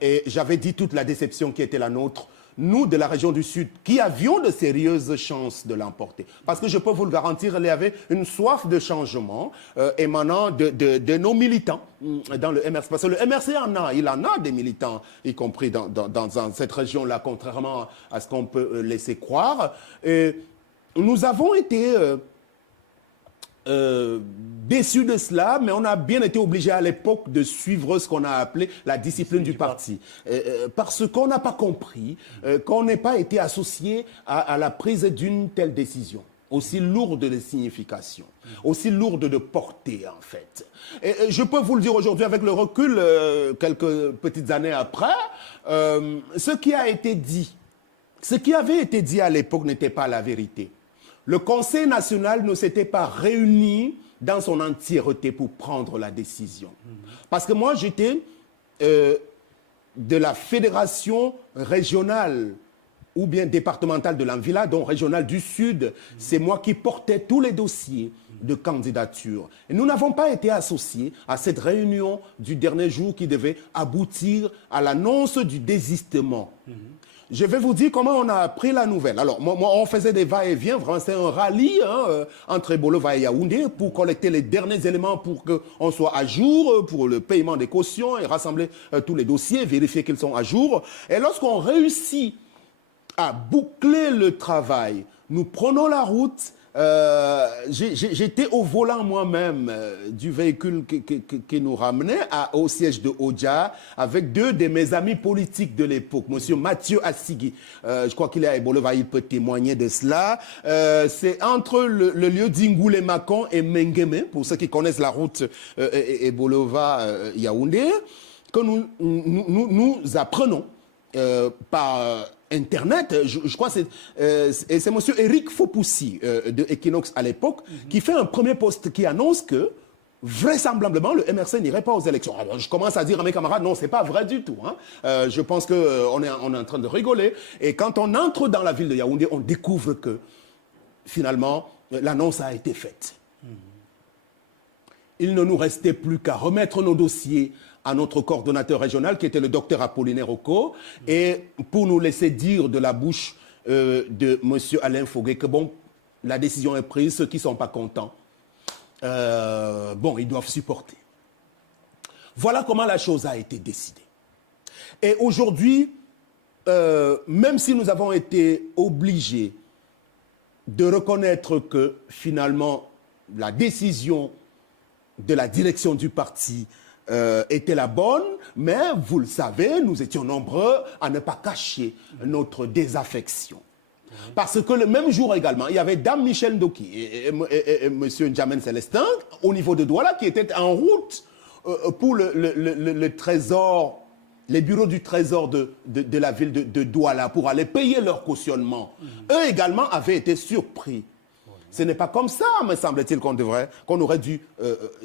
Et j'avais dit toute la déception qui était la nôtre nous de la région du Sud, qui avions de sérieuses chances de l'emporter. Parce que je peux vous le garantir, il y avait une soif de changement émanant de nos militants dans le MRC. Parce que le MRC il en a des militants, y compris dans cette région-là, contrairement à ce qu'on peut laisser croire. Et nous avons été déçus de cela, mais on a bien été obligés à l'époque de suivre ce qu'on a appelé la discipline du parti. Parce qu'on n'a pas compris qu'on n'ait pas été associé à la prise d'une telle décision, aussi lourde de signification, aussi lourde de portée en fait. Et je peux vous le dire aujourd'hui avec le recul, quelques petites années après, ce qui a été dit, ce qui avait été dit à l'époque n'était pas la vérité. Le Conseil national ne s'était pas réuni dans son entièreté pour prendre la décision. Parce que moi, j'étais de la fédération régionale ou bien départementale de l'Anvila, donc régionale du Sud. C'est moi qui portais tous les dossiers de candidature. Et nous n'avons pas été associés à cette réunion du dernier jour qui devait aboutir à l'annonce du désistement. Je vais vous dire comment on a appris la nouvelle. Alors, moi, on faisait des va-et-vient, vraiment, c'était un rallye entre Ebolova et Yaoundé pour collecter les derniers éléments pour qu'on soit à jour pour le paiement des cautions et rassembler tous les dossiers, vérifier qu'ils sont à jour. Et lorsqu'on réussit à boucler le travail, nous prenons la route. J'étais au volant moi-même du véhicule qui nous ramenait au siège de Odja avec deux de mes amis politiques de l'époque, monsieur Mathieu Assigui. Je crois qu'il est à Ebolova, il peut témoigner de cela. C'est entre le lieu d'Ingoulé-Macon et Mengueme, pour ceux qui connaissent la route Ebolova-Yaoundé, que nous apprenons par Internet, je crois que c'est M. Eric Fopoussi de Equinox à l'époque qui fait un premier post qui annonce que vraisemblablement le MRC n'irait pas aux élections. Alors, je commence à dire à mes camarades, non, c'est pas vrai du tout. Je pense qu'on est en train de rigoler. Et quand on entre dans la ville de Yaoundé, on découvre que finalement l'annonce a été faite. Il ne nous restait plus qu'à remettre nos dossiers à notre coordonnateur régional, qui était le docteur Apollinaire Oko, et pour nous laisser dire de la bouche de M. Alain Foguet que bon, la décision est prise, ceux qui ne sont pas contents, bon, ils doivent supporter. Voilà comment la chose a été décidée. Et aujourd'hui, même si nous avons été obligés de reconnaître que finalement la décision de la direction du parti était la bonne, mais vous le savez, nous étions nombreux à ne pas cacher notre désaffection. Parce que le même jour également, il y avait Dame Michel Ndoki et M. N'Djamène Célestin au niveau de Douala qui étaient en route pour le trésor, les bureaux du trésor de la ville de Douala pour aller payer leur cautionnement. Eux également avaient été surpris. Ce n'est pas comme ça, me semble-t-il, qu'on aurait dû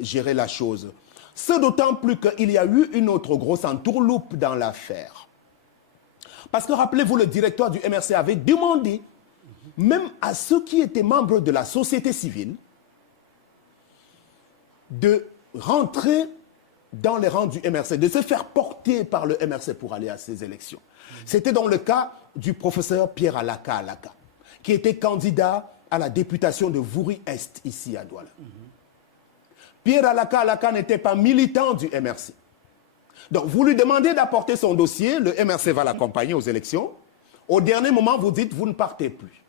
gérer la chose. Ce d'autant plus qu'il y a eu une autre grosse entourloupe dans l'affaire. Parce que, rappelez-vous, le directoire du MRC avait demandé, même à ceux qui étaient membres de la société civile, de rentrer dans les rangs du MRC, de se faire porter par le MRC pour aller à ces élections. C'était dans le cas du professeur Pierre Alaka Alaka, qui était candidat à la députation de Vouri-Est, ici à Douala. Pierre Alaka Alaka n'était pas militant du MRC. Donc, vous lui demandez d'apporter son dossier, le MRC va l'accompagner aux élections. Au dernier moment, vous dites, vous ne partez plus.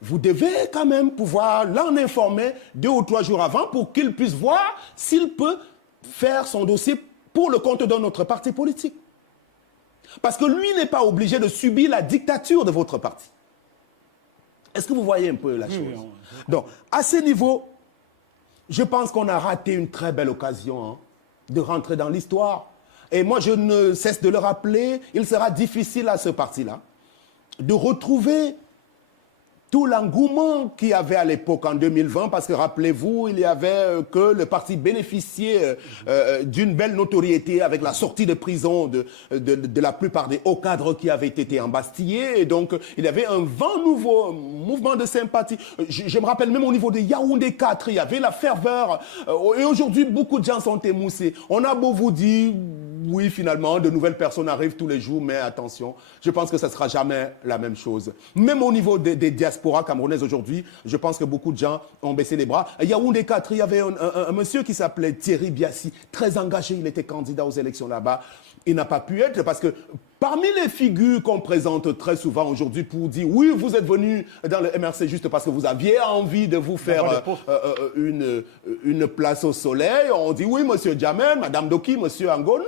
Vous devez quand même pouvoir l'en informer 2 ou 3 jours avant pour qu'il puisse voir s'il peut faire son dossier pour le compte de notre parti politique. Parce que lui n'est pas obligé de subir la dictature de votre parti. Est-ce que vous voyez un peu la chose? Donc, à ce niveau, je pense qu'on a raté une très belle occasion de rentrer dans l'histoire. Et moi, je ne cesse de le rappeler, il sera difficile à ce parti-là de retrouver tout l'engouement qu'il y avait à l'époque en 2020, parce que rappelez-vous, il y avait que le parti bénéficiait d'une belle notoriété avec la sortie de prison de la plupart des hauts cadres qui avaient été embastillés. Et donc, il y avait un vent nouveau, mouvement de sympathie. Je me rappelle même au niveau de Yaoundé 4, il y avait la ferveur. Et aujourd'hui, beaucoup de gens sont émoussés. On a beau vous dire oui, finalement, de nouvelles personnes arrivent tous les jours, mais attention, je pense que ça ne sera jamais la même chose. Même au niveau des diasporas camerounaises aujourd'hui, je pense que beaucoup de gens ont baissé les bras. À Yaoundé 4, il y avait un monsieur qui s'appelait Thierry Biassi, très engagé, il était candidat aux élections là-bas. Il n'a pas pu être parce que parmi les figures qu'on présente très souvent aujourd'hui pour dire oui, vous êtes venu dans le MRC juste parce que vous aviez envie de vous faire une place au soleil, on dit oui, monsieur Djamel, madame Doki, monsieur Ango, non.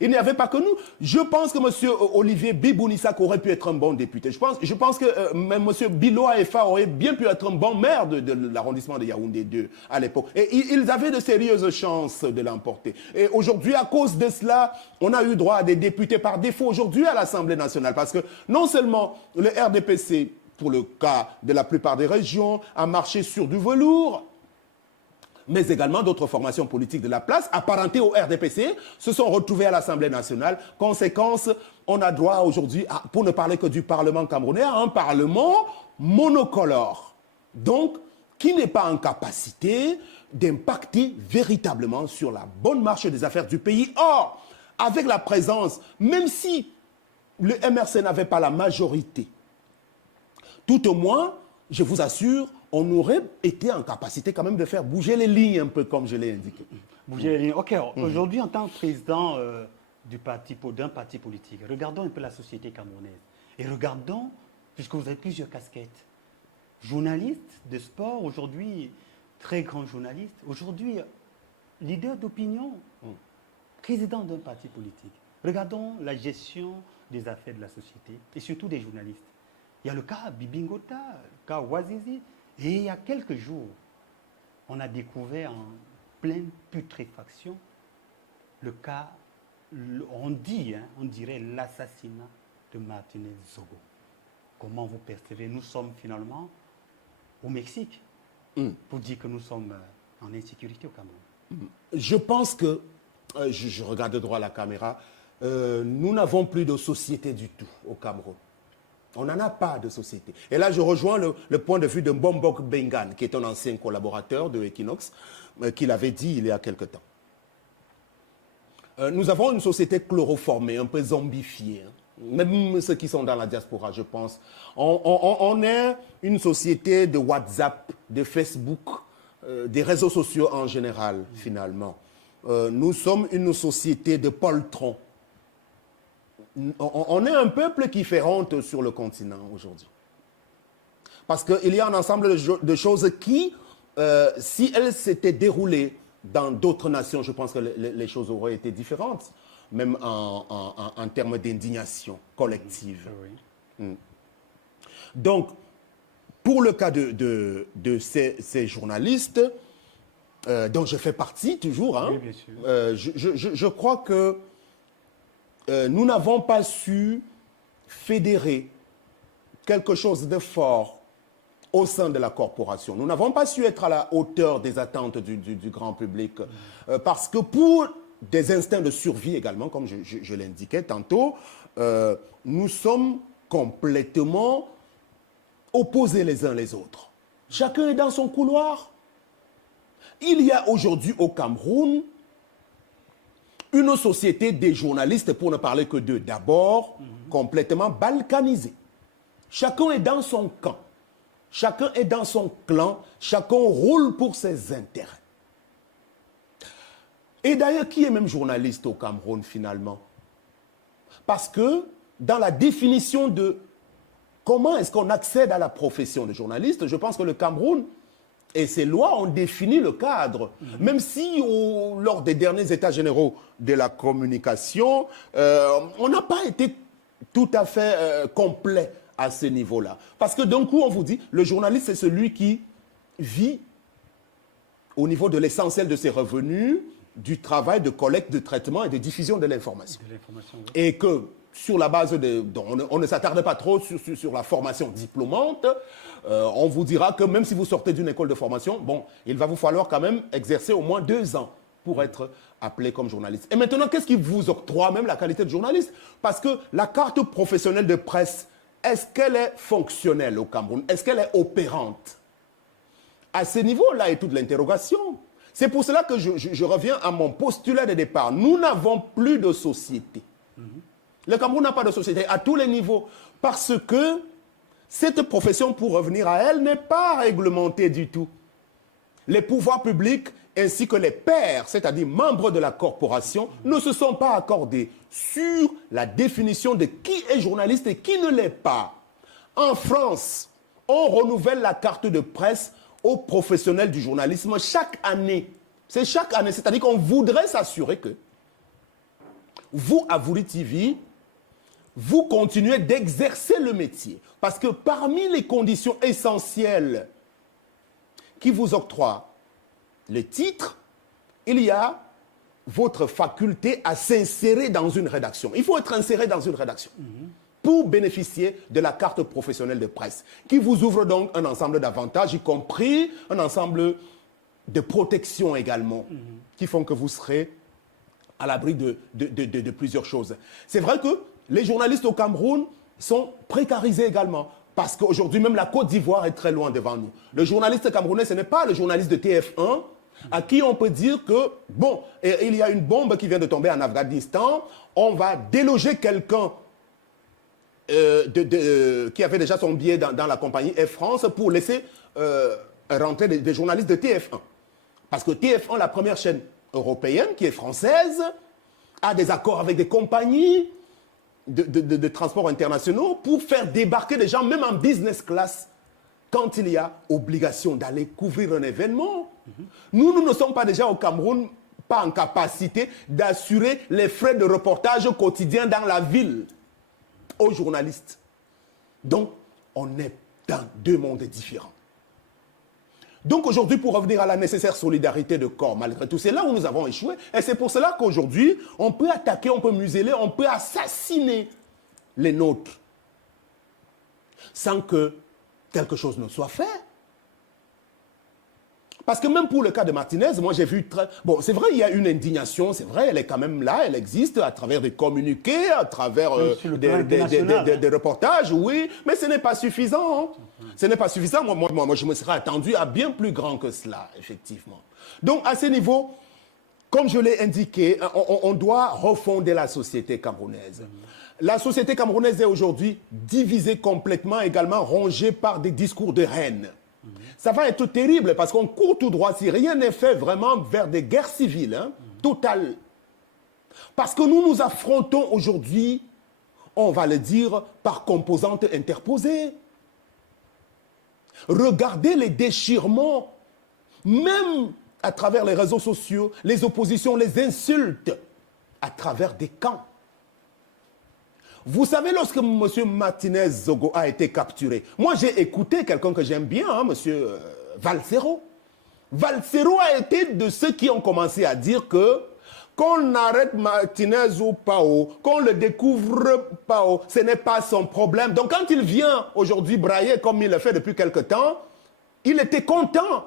Il n'y avait pas que nous. Je pense que M. Olivier Bibounissak aurait pu être un bon député. Je pense que même M. Bilo Aefa aurait bien pu être un bon maire de l'arrondissement de Yaoundé 2 à l'époque. Et ils avaient de sérieuses chances de l'emporter. Et aujourd'hui, à cause de cela, on a eu droit à des députés par défaut aujourd'hui à l'Assemblée nationale. Parce que non seulement le RDPC, pour le cas de la plupart des régions, a marché sur du velours, mais également d'autres formations politiques de la place, apparentées au RDPC, se sont retrouvées à l'Assemblée nationale. Conséquence, on a droit aujourd'hui, pour ne parler que du Parlement camerounais, à un Parlement monocolore. Donc, qui n'est pas en capacité d'impacter véritablement sur la bonne marche des affaires du pays. Or, avec la présence, même si le MRC n'avait pas la majorité, tout au moins, je vous assure, on aurait été en capacité quand même de faire bouger les lignes un peu comme je l'ai indiqué. Bouger les lignes. Ok, aujourd'hui, en tant que président d'un parti politique, regardons un peu la société camerounaise. Et regardons, puisque vous avez plusieurs casquettes, journaliste de sport, aujourd'hui, très grand journaliste, aujourd'hui, leader d'opinion, président d'un parti politique. Regardons la gestion des affaires de la société et surtout des journalistes. Il y a le cas Bibingota, le cas Ouazizi. Et il y a quelques jours, on a découvert en pleine putréfaction le cas, on dirait l'assassinat de Martinez Zogo. Comment vous percevez? Nous sommes finalement au Mexique pour dire que nous sommes en insécurité au Cameroun. Je pense que, je regarde droit à la caméra, nous n'avons plus de société du tout au Cameroun. On n'en a pas de société. Et là, je rejoins le point de vue de Mbombok Bengan, qui est un ancien collaborateur de Equinox, qui l'avait dit il y a quelque temps. Nous avons une société chloroformée, un peu zombifiée. Hein. Même ceux qui sont dans la diaspora, je pense. On est une société de WhatsApp, de Facebook, des réseaux sociaux en général, finalement. Nous sommes une société de poltrons. On est un peuple qui fait honte sur le continent aujourd'hui. Parce qu'il y a un ensemble de choses qui, si elles s'étaient déroulées dans d'autres nations, je pense que les choses auraient été différentes, même en termes d'indignation collective. Oui. Donc, pour le cas de ces journalistes, dont je fais partie toujours, hein, oui, bien sûr. Je crois que nous n'avons pas su fédérer quelque chose de fort au sein de la corporation. Nous n'avons pas su être à la hauteur des attentes du grand public. Parce que pour des instincts de survie également, comme je l'indiquais tantôt, nous sommes complètement opposés les uns les autres. Chacun est dans son couloir. Il y a aujourd'hui au Cameroun une société des journalistes, pour ne parler que d'eux, d'abord, complètement balkanisée. Chacun est dans son camp. Chacun est dans son clan. Chacun roule pour ses intérêts. Et d'ailleurs, qui est même journaliste au Cameroun, finalement? Parce que, dans la définition de comment est-ce qu'on accède à la profession de journaliste, je pense que le Cameroun et ces lois ont défini le cadre. Même si, lors des derniers états généraux de la communication, on n'a pas été tout à fait complet à ce niveau-là. Parce que d'un coup, on vous dit, le journaliste, c'est celui qui vit au niveau de l'essentiel de ses revenus, du travail de collecte, de traitement et de diffusion de l'information. Oui. Et que, sur la base de... On ne s'attarde pas trop sur la formation diplômante. On vous dira que même si vous sortez d'une école de formation, bon, il va vous falloir quand même exercer au moins 2 ans pour être appelé comme journaliste. Et maintenant, qu'est-ce qui vous octroie même la qualité de journaliste? Parce que la carte professionnelle de presse, est-ce qu'elle est fonctionnelle au Cameroun? Est-ce qu'elle est opérante? À ce niveau-là est toute l'interrogation. C'est pour cela que je reviens à mon postulat de départ. Nous n'avons plus de société. Le Cameroun n'a pas de société à tous les niveaux parce que cette profession, pour revenir à elle, n'est pas réglementée du tout. Les pouvoirs publics ainsi que les pairs, c'est-à-dire membres de la corporation, ne se sont pas accordés sur la définition de qui est journaliste et qui ne l'est pas. En France, on renouvelle la carte de presse aux professionnels du journalisme chaque année. C'est chaque année, c'est-à-dire qu'on voudrait s'assurer que vous, à Wouri TV, vous continuez d'exercer le métier. Parce que parmi les conditions essentielles qui vous octroient le titre, il y a votre faculté à s'insérer dans une rédaction. Il faut être inséré dans une rédaction pour bénéficier de la carte professionnelle de presse, qui vous ouvre donc un ensemble d'avantages, y compris un ensemble de protections également, qui font que vous serez à l'abri de plusieurs choses. C'est vrai que les journalistes au Cameroun sont précarisés également, parce qu'aujourd'hui même la Côte d'Ivoire est très loin devant nous. Le journaliste camerounais, ce n'est pas le journaliste de TF1, à qui on peut dire que, bon, il y a une bombe qui vient de tomber en Afghanistan, on va déloger quelqu'un qui avait déjà son billet dans la compagnie Air France pour laisser rentrer des journalistes de TF1. Parce que TF1, la première chaîne européenne, qui est française, a des accords avec des compagnies de transport internationaux pour faire débarquer des gens, même en business class, quand il y a obligation d'aller couvrir un événement. Nous ne sommes pas déjà au Cameroun, pas en capacité d'assurer les frais de reportage quotidiens dans la ville aux journalistes. Donc, on est dans deux mondes différents. Donc aujourd'hui, pour revenir à la nécessaire solidarité de corps, malgré tout, c'est là où nous avons échoué. Et c'est pour cela qu'aujourd'hui, on peut attaquer, on peut museler, on peut assassiner les nôtres sans que quelque chose ne soit fait. Parce que même pour le cas de Martinez, moi j'ai vu très... Bon, c'est vrai, il y a une indignation, c'est vrai, elle est quand même là, elle existe à travers des communiqués, à travers des reportages, oui, mais ce n'est pas suffisant. Hein. Ce n'est pas suffisant. Moi, je me serais attendu à bien plus grand que cela, effectivement. Donc, à ce niveau, comme je l'ai indiqué, on doit refonder la société camerounaise. La société camerounaise est aujourd'hui divisée complètement, également rongée par des discours de haine. Ça va être terrible parce qu'on court tout droit si rien n'est fait vraiment vers des guerres civiles, hein, totales. Parce que nous nous affrontons aujourd'hui, on va le dire, par composantes interposées. Regardez les déchirements, même à travers les réseaux sociaux, les oppositions, les insultes, à travers des camps. Vous savez, lorsque M. Martinez Zogo a été capturé, moi j'ai écouté quelqu'un que j'aime bien, hein, M. Valsero. Valsero a été de ceux qui ont commencé à dire que qu'on arrête Martinez ou pas, qu'on le découvre pas, ce n'est pas son problème. Donc quand il vient aujourd'hui brailler comme il le fait depuis quelque temps, il était content,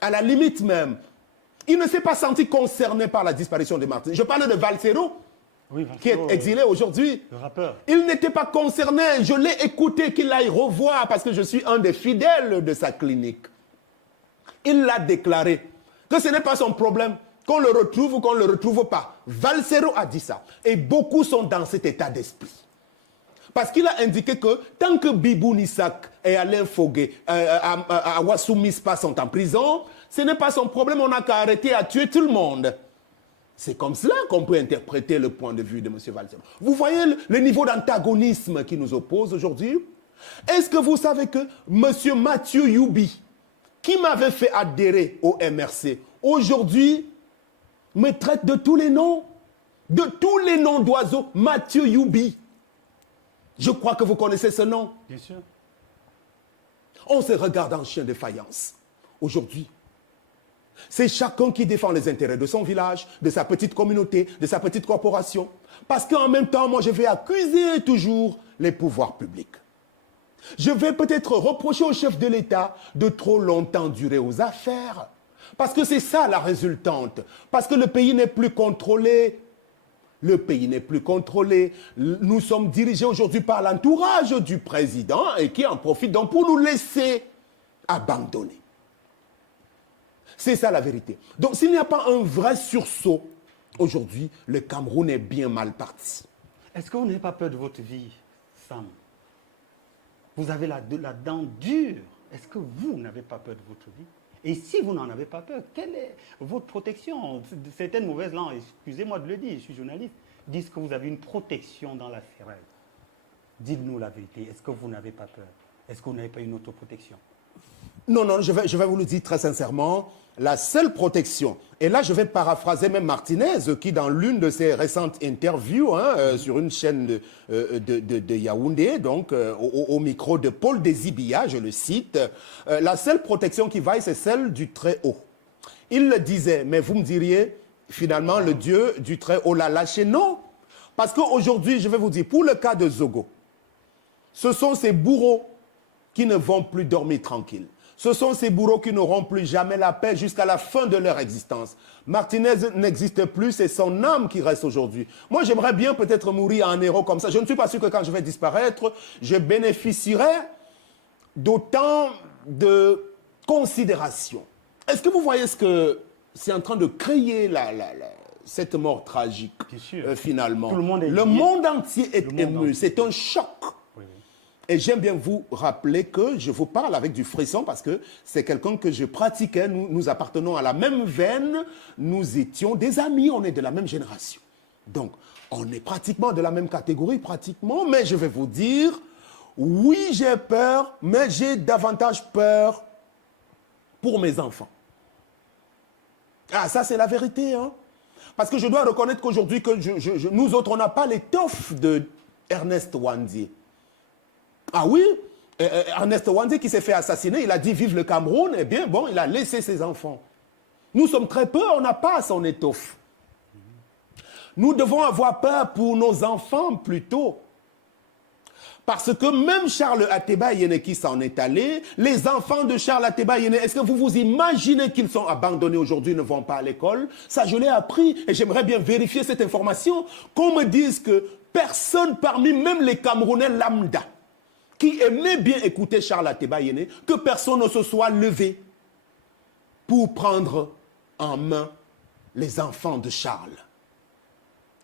à la limite même. Il ne s'est pas senti concerné par la disparition de Martinez. Je parle de Valsero. Oui, qui est exilé aujourd'hui. Le rappeur. Il n'était pas concerné. Je l'ai écouté qu'il aille revoir parce que je suis un des fidèles de sa clinique. Il l'a déclaré que ce n'est pas son problème, qu'on le retrouve ou qu'on ne le retrouve pas. Valsero a dit ça. Et beaucoup sont dans cet état d'esprit. Parce qu'il a indiqué que tant que Bibou Nissak et Alain Fogué, Awassou Mispa sont en prison, ce n'est pas son problème, on n'a qu'à arrêter à tuer tout le monde. C'est comme cela qu'on peut interpréter le point de vue de M. Valsero. Vous voyez le niveau d'antagonisme qui nous oppose aujourd'hui? Est-ce que vous savez que M. Mathieu Youbi, qui m'avait fait adhérer au MRC, aujourd'hui me traite de tous les noms d'oiseaux, Mathieu Youbi. Je crois que vous connaissez ce nom. Bien sûr. On se regarde en chien de faïence aujourd'hui. C'est chacun qui défend les intérêts de son village, de sa petite communauté, de sa petite corporation. Parce qu'en même temps, moi, je vais accuser toujours les pouvoirs publics. Je vais peut-être reprocher au chef de l'État de trop longtemps durer aux affaires. Parce que c'est ça la résultante. Parce que le pays n'est plus contrôlé. Le pays n'est plus contrôlé. Nous sommes dirigés aujourd'hui par l'entourage du président et qui en profite donc pour nous laisser abandonner. C'est ça la vérité. Donc s'il n'y a pas un vrai sursaut, aujourd'hui, le Cameroun est bien mal parti. Est-ce que vous n'avez pas peur de votre vie, Sam? Vous avez la dent dure. Est-ce que vous n'avez pas peur de votre vie? Et si vous n'en avez pas peur, quelle est votre protection? Certaines mauvaises langues, excusez-moi de le dire, je suis journaliste, disent que vous avez une protection dans la ferraille. Dites-nous la vérité. Est-ce que vous n'avez pas peur? Est-ce que vous n'avez pas une autoprotection? Non, non, je vais vous le dire très sincèrement. La seule protection, et là je vais paraphraser même Martinez, qui dans l'une de ses récentes interviews sur une chaîne de Yaoundé, donc au micro de Paul Désibia, je le cite, la seule protection qui vaille, c'est celle du Très-Haut. Il le disait, mais vous me diriez, finalement, le Dieu du Très-Haut l'a lâché. Non, parce qu'aujourd'hui, je vais vous dire, pour le cas de Zogo, ce sont ces bourreaux qui ne vont plus dormir tranquilles. Ce sont ces bourreaux qui n'auront plus jamais la paix jusqu'à la fin de leur existence. Martinez n'existe plus, c'est son âme qui reste aujourd'hui. Moi, j'aimerais bien peut-être mourir en héros comme ça. Je ne suis pas sûr que quand je vais disparaître, je bénéficierai d'autant de considération. Est-ce que vous voyez ce que c'est en train de créer cette mort tragique, finalement? Tout le monde est le monde entier est ému. C'est un choc. Oui. Et j'aime bien vous rappeler que je vous parle avec du frisson parce que c'est quelqu'un que je pratiquais. Nous appartenons à la même veine. Nous étions des amis. On est de la même génération. Donc, on est pratiquement de la même catégorie, pratiquement. Mais je vais vous dire, oui, j'ai peur, mais j'ai davantage peur pour mes enfants. Ah, ça, c'est la vérité, hein. Parce que je dois reconnaître qu'aujourd'hui, que nous autres, on n'a pas l'étoffe de Ernest Ouandié. Ah oui, Ernest Ouandié qui s'est fait assassiner, il a dit vive le Cameroun, eh bien bon, il a laissé ses enfants. Nous sommes très peu, on n'a pas son étoffe. Nous devons avoir peur pour nos enfants plutôt. Parce que même Charles Ateba Yene qui s'en est allé, les enfants de Charles Ateba Yene, est-ce que vous vous imaginez qu'ils sont abandonnés aujourd'hui, ne vont pas à l'école? Ça, je l'ai appris et j'aimerais bien vérifier cette information. Qu'on me dise que personne parmi même les Camerounais lambda qui aimait bien écouter Charles Ateba Yene, que personne ne se soit levé pour prendre en main les enfants de Charles.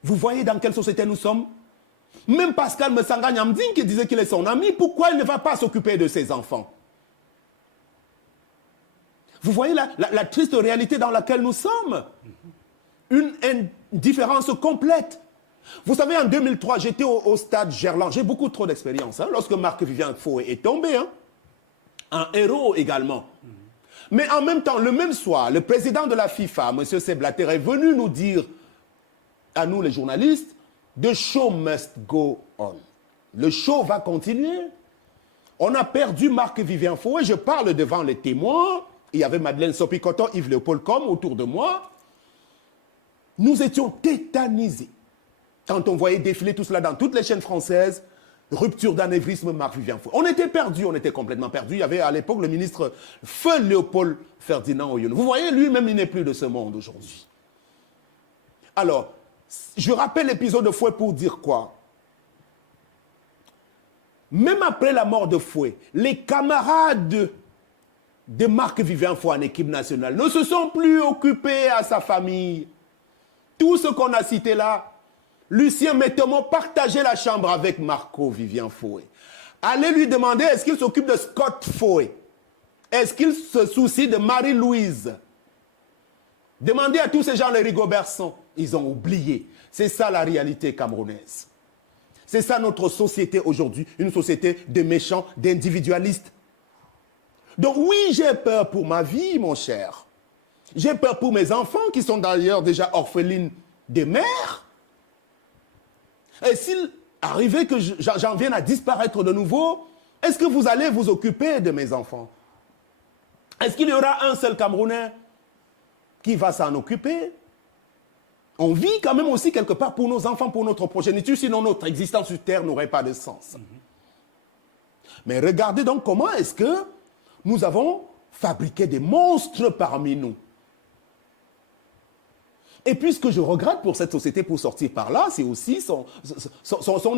Vous voyez dans quelle société nous sommes? Même Pascal Messanga Nyamdine qui disait qu'il est son ami, pourquoi il ne va pas s'occuper de ses enfants? Vous voyez la triste réalité dans laquelle nous sommes? Une indifférence complète. Vous savez, en 2003, j'étais au stade Gerland. J'ai beaucoup trop d'expérience. Lorsque Marc-Vivien Foé est tombé, un héros également. Mais en même temps, le même soir, le président de la FIFA, M. Seblater, est venu nous dire, à nous les journalistes, the show must go on. Le show va continuer. On a perdu Marc-Vivien Foé. Je parle devant les témoins. Il y avait Madeleine Sopi-Koto, Yves Léopold Com autour de moi. Nous étions tétanisés. Quand on voyait défiler tout cela dans toutes les chaînes françaises, rupture d'anévrisme, Marc-Vivien Foé. On était perdus, on était complètement perdus. Il y avait à l'époque le ministre Feu Léopold Ferdinand Oyono. Vous voyez, lui-même, il n'est plus de ce monde aujourd'hui. Alors, je rappelle l'épisode de Foé pour dire quoi? Même après la mort de Foé, les camarades de Marc-Vivien Foé en équipe nationale ne se sont plus occupés à sa famille. Tout ce qu'on a cité là, Lucien Mettemont partageait la chambre avec Marco-Vivien Foé. Allez lui demander, est-ce qu'il s'occupe de Scott Foé? Est-ce qu'il se soucie de Marie-Louise? Demandez à tous ces gens, les Rigobertson. Ils ont oublié. C'est ça la réalité camerounaise. C'est ça notre société aujourd'hui. Une société de méchants, d'individualistes. Donc oui, j'ai peur pour ma vie, mon cher. J'ai peur pour mes enfants qui sont d'ailleurs déjà orphelines de mères. Et s'il arrivait que j'en vienne à disparaître de nouveau, est-ce que vous allez vous occuper de mes enfants? Est-ce qu'il y aura un seul Camerounais qui va s'en occuper? On vit quand même aussi quelque part pour nos enfants, pour notre progéniture, sinon notre existence sur Terre n'aurait pas de sens. Mais regardez donc comment est-ce que nous avons fabriqué des monstres parmi nous. Et puis, ce que je regrette pour cette société pour sortir par là, c'est aussi son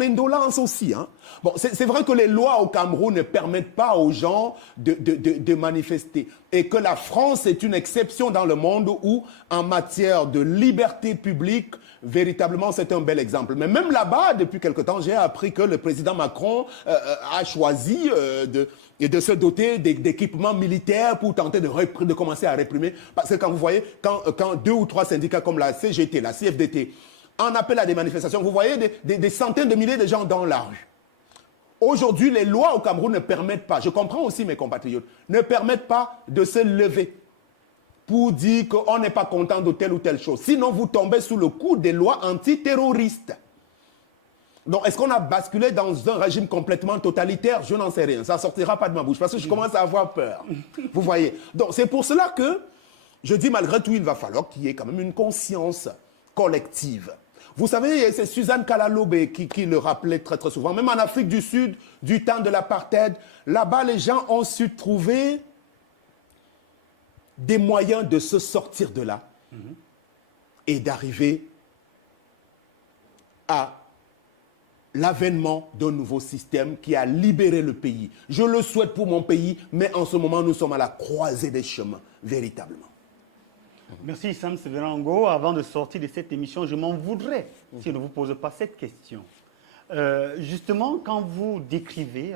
indolence aussi. Hein. Bon, c'est vrai que les lois au Cameroun ne permettent pas aux gens de manifester. Et que la France est une exception dans le monde où, en matière de liberté publique, véritablement, c'est un bel exemple. Mais même là-bas, depuis quelque temps, j'ai appris que le président Macron a choisi de se doter d'équipements militaires pour tenter de commencer à réprimer. Parce que quand vous voyez, quand 2 ou 3 syndicats comme la CGT, la CFDT, en appellent à des manifestations, vous voyez des centaines de milliers de gens dans la rue. Aujourd'hui, les lois au Cameroun ne permettent pas, je comprends aussi mes compatriotes, ne permettent pas de se lever pour dire qu'on n'est pas content de telle ou telle chose. Sinon, vous tombez sous le coup des lois antiterroristes. Donc, est-ce qu'on a basculé dans un régime complètement totalitaire? Je n'en sais rien. Ça ne sortira pas de ma bouche parce que je commence à avoir peur. Vous voyez? Donc, c'est pour cela que je dis malgré tout, il va falloir qu'il y ait quand même une conscience collective. Vous savez, c'est Suzanne Kalalobe qui le rappelait très très souvent. Même en Afrique du Sud, du temps de l'apartheid, là-bas, les gens ont su trouver des moyens de se sortir de là et d'arriver à l'avènement d'un nouveau système qui a libéré le pays. Je le souhaite pour mon pays, mais en ce moment, nous sommes à la croisée des chemins, véritablement. Merci Sam Severango. Avant de sortir de cette émission, je m'en voudrais si on ne vous pose pas cette question. Justement, quand vous décrivez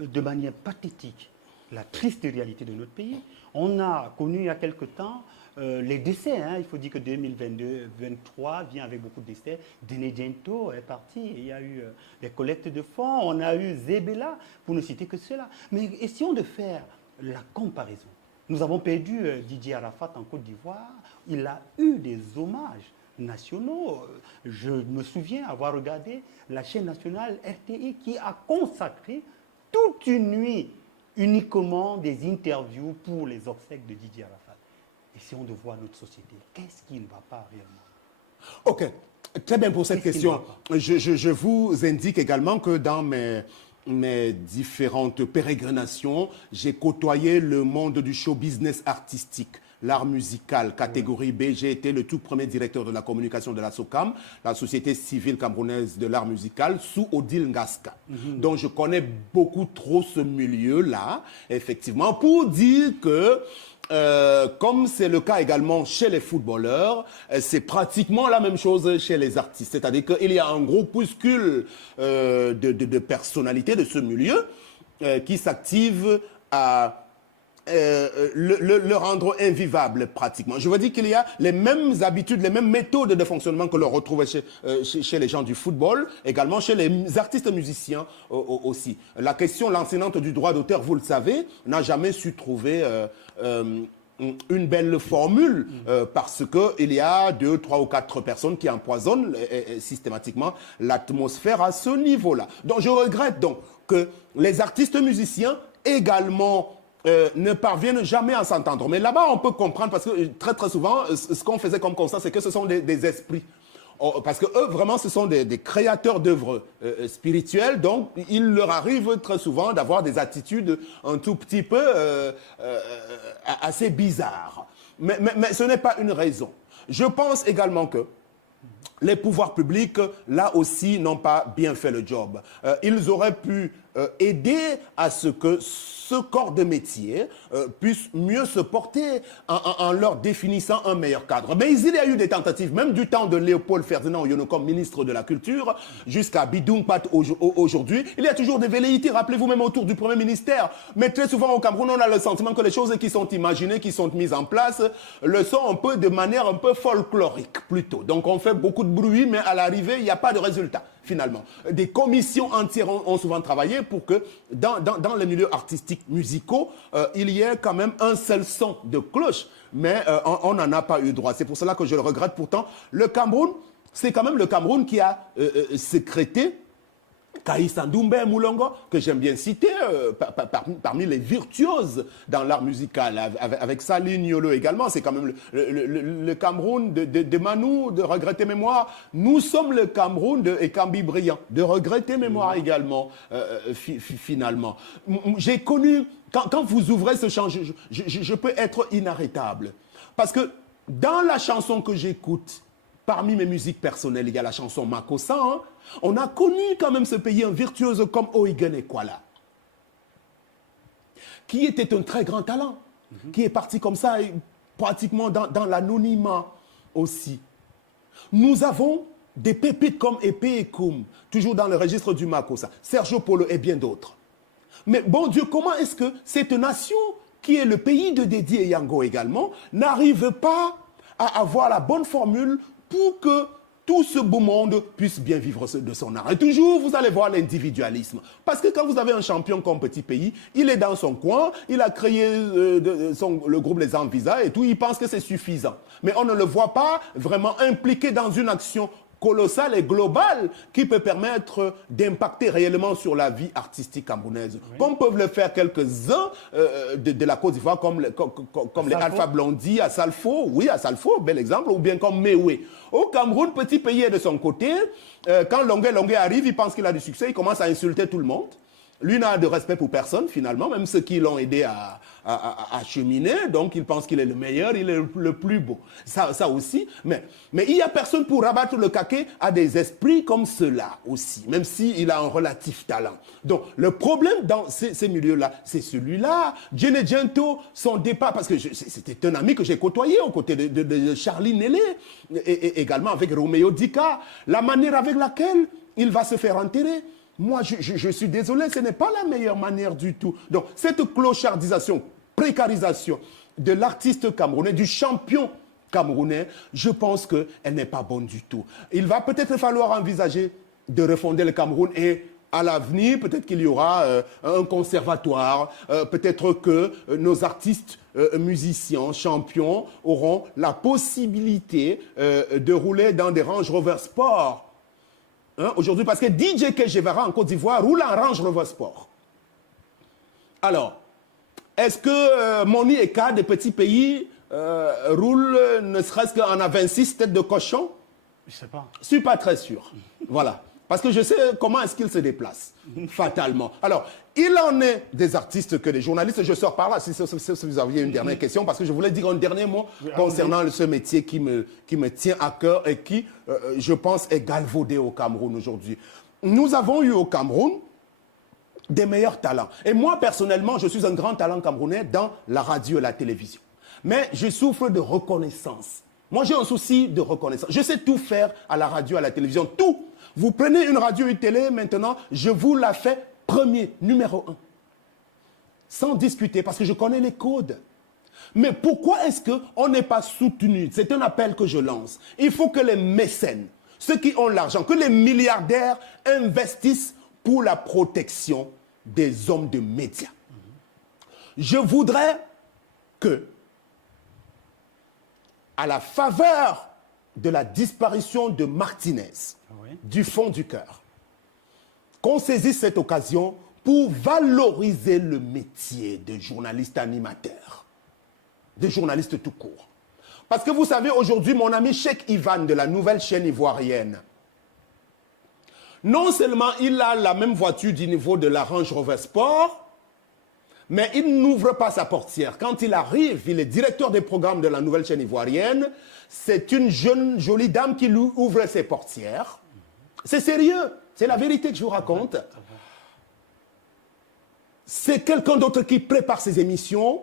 de manière pathétique la triste réalité de notre pays, on a connu il y a quelque temps les décès. Hein. Il faut dire que 2022-2023 vient avec beaucoup de décès. Déné Diento est parti. Il y a eu des collectes de fonds. On a eu Zébéla, pour ne citer que cela. Mais essayons de faire la comparaison. Nous avons perdu Didier Arafat en Côte d'Ivoire. Il a eu des hommages nationaux. Je me souviens avoir regardé la chaîne nationale RTI qui a consacré toute une nuit uniquement des interviews pour les obsèques de Didier Arafat. Essayons de voir notre société. Qu'est-ce qui ne va pas réellement? Ok, très bien pour cette question. Je vous indique également que dans mes différentes pérégrinations, j'ai côtoyé le monde du show business artistique, l'art musical, catégorie B. J'ai été le tout premier directeur de la communication de la SOCAM, la Société civile camerounaise de l'art musical, sous Odile Ngaska. Donc je connais beaucoup trop ce milieu-là, effectivement, pour dire que comme c'est le cas également chez les footballeurs, c'est pratiquement la même chose chez les artistes. C'est-à-dire qu'il y a un groupuscule de personnalités de ce milieu qui s'activent à le rendre invivable pratiquement. Je veux dire qu'il y a les mêmes habitudes, les mêmes méthodes de fonctionnement que l'on retrouve chez les gens du football, également chez les artistes musiciens aussi. La question lancinante du droit d'auteur, vous le savez, n'a jamais su trouver une belle formule parce qu'il y a 2, 3 ou 4 personnes qui empoisonnent systématiquement l'atmosphère à ce niveau-là. Donc je regrette donc que les artistes musiciens également ne parviennent jamais à s'entendre. Mais là-bas, on peut comprendre parce que très très souvent, ce qu'on faisait comme constat, c'est que ce sont des esprits. Parce que eux, vraiment, ce sont des créateurs d'œuvres spirituelles. Donc, il leur arrive très souvent d'avoir des attitudes un tout petit peu assez bizarres. Mais ce n'est pas une raison. Je pense également que les pouvoirs publics, là aussi, n'ont pas bien fait le job. Ils auraient pu aider à ce que ce corps de métier puisse mieux se porter en leur définissant un meilleur cadre. Mais il y a eu des tentatives, même du temps de Léopold Ferdinand Oyono comme ministre de la Culture, jusqu'à Bidung Pat aujourd'hui. Il y a toujours des velléités, rappelez-vous même autour du Premier ministère. Mais très souvent au Cameroun, on a le sentiment que les choses qui sont imaginées, qui sont mises en place, le sont un peu de manière un peu folklorique plutôt. Donc on fait beaucoup de bruit, mais à l'arrivée, il n'y a pas de résultat. Finalement, des commissions entières ont souvent travaillé pour que dans les milieux artistiques musicaux, il y ait quand même un seul son de cloche, mais on n'en a pas eu droit. C'est pour cela que je le regrette. Pourtant, le Cameroun, c'est quand même le Cameroun qui a sécrété Kaïssa Ndoumbe Moulongo, que j'aime bien citer, parmi les virtuoses dans l'art musical, avec Saline Yolo également. C'est quand même le Cameroun de Manou, de regretter mémoire. Nous sommes le Cameroun de Ekambi Brillant, de regretter mémoire également, finalement. J'ai connu, quand vous ouvrez ce champ, je peux être inarrêtable. Parce que dans la chanson que j'écoute, parmi mes musiques personnelles, il y a la chanson Makossa. Hein. On a connu quand même ce pays, un virtuose comme Oigen Ekwala, qui était un très grand talent, qui est parti comme ça, pratiquement dans l'anonymat aussi. Nous avons des pépites comme Epé et Koum, toujours dans le registre du Makossa, Sergio Polo et bien d'autres. Mais bon Dieu, comment est-ce que cette nation, qui est le pays de Dédi et Yango également, n'arrive pas à avoir la bonne formule pour que tout ce beau monde puisse bien vivre de son art. Et toujours, vous allez voir l'individualisme. Parce que quand vous avez un champion comme petit pays, il est dans son coin, il a créé le groupe Les Envisa et tout, il pense que c'est suffisant. Mais on ne le voit pas vraiment impliqué dans une action colossale et globale qui peut permettre d'impacter réellement sur la vie artistique camerounaise. Oui. Comme peuvent le faire quelques-uns de la Côte d'Ivoire, comme les Alpha Blondy à Salfo, oui, à Salfo, bel exemple, ou bien comme Mewe. Au Cameroun, petit pays est de son côté, quand Longué arrive, il pense qu'il a du succès, il commence à insulter tout le monde. Lui n'a de respect pour personne, finalement, même ceux qui l'ont aidé à cheminer. Donc, il pense qu'il est le meilleur, il est le plus beau. Ça aussi. Mais il n'y a personne pour rabattre le caquet à des esprits comme ceux-là aussi, même s'il a un relatif talent. Donc, le problème dans ces milieux-là, c'est celui-là. Djene Djento, son départ, parce que c'était un ami que j'ai côtoyé aux côtés de Charlie Nélé, et également avec Roméo Dika, la manière avec laquelle il va se faire enterrer. Moi, je suis désolé, ce n'est pas la meilleure manière du tout. Donc, cette clochardisation, précarisation de l'artiste camerounais, du champion camerounais, je pense qu'elle n'est pas bonne du tout. Il va peut-être falloir envisager de refonder le Cameroun et à l'avenir, peut-être qu'il y aura un conservatoire, peut-être que nos artistes musiciens, champions, auront la possibilité de rouler dans des Range Rover Sport. Hein, aujourd'hui, parce que DJ Kejevara en Côte d'Ivoire roule en Range Rover Sport. Alors, est-ce que Moni Eka, des petits pays, roule ne serait-ce qu'en A26 tête de cochon? Je ne sais pas. Je ne suis pas très sûr. Voilà. Parce que je sais comment est-ce qu'il se déplace, fatalement. Alors, il en est des artistes que des journalistes. Je sors par là, si vous aviez une dernière question, parce que je voulais dire un dernier mot concernant ce métier qui me tient à cœur et qui, je pense, est galvaudé au Cameroun aujourd'hui. Nous avons eu au Cameroun des meilleurs talents. Et moi, personnellement, je suis un grand talent camerounais dans la radio et la télévision. Mais je souffre de reconnaissance. Moi, j'ai un souci de reconnaissance. Je sais tout faire à la radio, à la télévision, tout. Vous prenez une radio, une télé, maintenant, je vous la fais premier, numéro 1. Sans discuter, parce que je connais les codes. Mais pourquoi est-ce qu'on n'est pas soutenu? C'est un appel que je lance. Il faut que les mécènes, ceux qui ont l'argent, que les milliardaires investissent pour la protection des hommes de médias. Je voudrais que, à la faveur de la disparition de Martinez, du fond du cœur, qu'on saisisse cette occasion pour valoriser le métier de journaliste animateur, de journaliste tout court. Parce que vous savez, aujourd'hui, mon ami Cheikh Ivan de la nouvelle chaîne ivoirienne, non seulement il a la même voiture du niveau de la Range Rover Sport, mais il n'ouvre pas sa portière. Quand il arrive, il est directeur des programmes de la nouvelle chaîne ivoirienne. C'est une jeune, jolie dame qui lui ouvre ses portières. C'est sérieux, c'est la vérité que je vous raconte. C'est quelqu'un d'autre qui prépare ses émissions.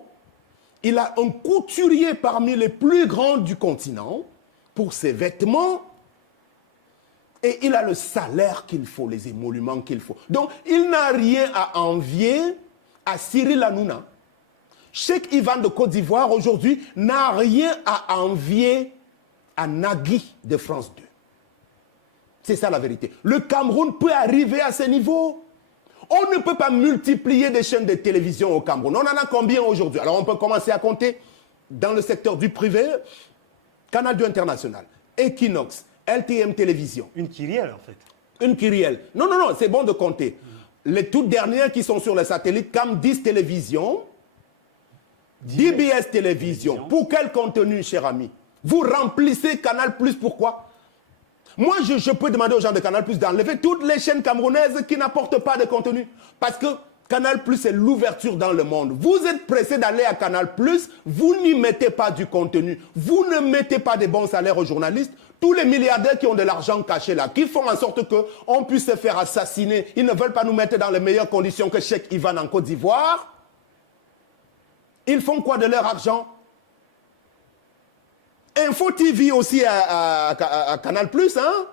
Il a un couturier parmi les plus grands du continent pour ses vêtements. Et il a le salaire qu'il faut, les émoluments qu'il faut. Donc, il n'a rien à envier à Cyril Hanouna. Cheikh Ivan de Côte d'Ivoire, aujourd'hui, n'a rien à envier à Nagui de France 2. C'est ça la vérité. Le Cameroun peut arriver à ce niveau. On ne peut pas multiplier des chaînes de télévision au Cameroun. On en a combien aujourd'hui? Alors, on peut commencer à compter dans le secteur du privé. Canal 2 International, Equinox, LTM Télévision. Une kyrielle, en fait. Une kyrielle. Non, non, non, c'est bon de compter. Les toutes dernières qui sont sur les satellites, Cam 10 Télévision, DBS Télévision. Pour quel contenu, cher ami? Vous remplissez Canal+, pourquoi? Moi, je peux demander aux gens de Canal+ d'enlever toutes les chaînes camerounaises qui n'apportent pas de contenu. Parce que Canal+, c'est l'ouverture dans le monde. Vous êtes pressé d'aller à Canal+, vous n'y mettez pas du contenu. Vous ne mettez pas des bons salaires aux journalistes. Tous les milliardaires qui ont de l'argent caché là, qui font en sorte qu'on puisse se faire assassiner, ils ne veulent pas nous mettre dans les meilleures conditions que Cheikh Ivan en Côte d'Ivoire. Ils font quoi de leur argent? Info TV aussi à Canal+, hein?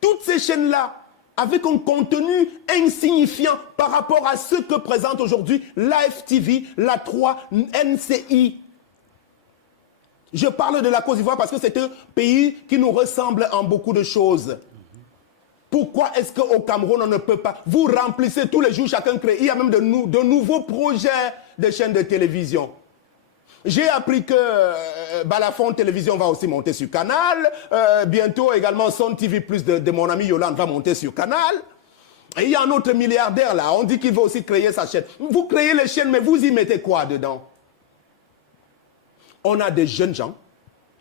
Toutes ces chaînes-là, avec un contenu insignifiant par rapport à ce que présente aujourd'hui Live TV, La 3, NCI. Je parle de la Côte d'Ivoire parce que c'est un pays qui nous ressemble en beaucoup de choses. Pourquoi est-ce qu'au Cameroun, on ne peut pas? Vous remplissez tous les jours, chacun crée. Il y a même de nouveaux projets de chaînes de télévision. J'ai appris que Balafon Télévision va aussi monter sur Canal. Bientôt également Son TV Plus de mon ami Yolande va monter sur Canal. Et il y a un autre milliardaire là, on dit qu'il va aussi créer sa chaîne. Vous créez les chaînes, mais vous y mettez quoi dedans? On a des jeunes gens,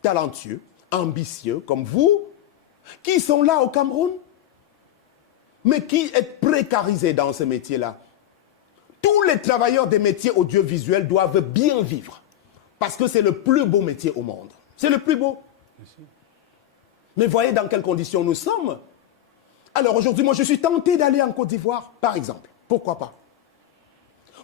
talentueux, ambitieux, comme vous, qui sont là au Cameroun, mais qui est précarisés dans ce métier-là. Tous les travailleurs des métiers audiovisuels doivent bien vivre. Parce que c'est le plus beau métier au monde. C'est le plus beau. Mais voyez dans quelles conditions nous sommes. Alors aujourd'hui, moi je suis tenté d'aller en Côte d'Ivoire, par exemple. Pourquoi pas?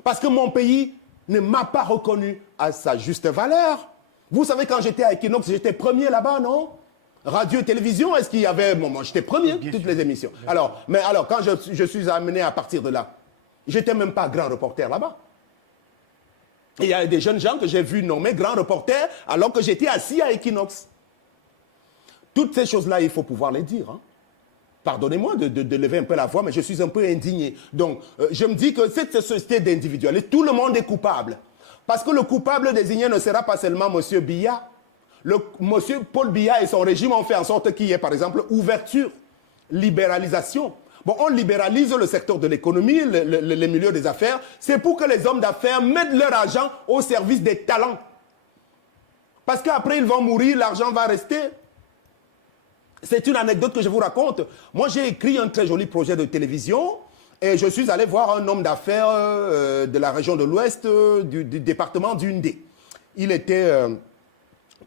Parce que mon pays ne m'a pas reconnu à sa juste valeur. Vous savez, quand j'étais à Equinox, j'étais premier là-bas, non? Radio et télévision, est-ce qu'il y avait... Moi, j'étais premier, toutes les émissions. Alors, quand je suis amené à partir de là, j'étais même pas grand reporter là-bas. Il y a des jeunes gens que j'ai vus nommer grand reporter alors que j'étais assis à Equinox. Toutes ces choses-là, il faut pouvoir les dire. Hein. Pardonnez-moi de lever un peu la voix, mais je suis un peu indigné. Donc, je me dis que cette société d'individualisme, tout le monde est coupable. Parce que le coupable désigné ne sera pas seulement M. Biya. M. Paul Biya et son régime ont fait en sorte qu'il y ait, par exemple, ouverture, libéralisation. Bon, on libéralise le secteur de l'économie, les milieux des affaires. C'est pour que les hommes d'affaires mettent leur argent au service des talents. Parce qu'après, ils vont mourir, l'argent va rester. C'est une anecdote que je vous raconte. Moi, j'ai écrit un très joli projet de télévision et je suis allé voir un homme d'affaires de la région de l'Ouest du département du Ndé. Il était...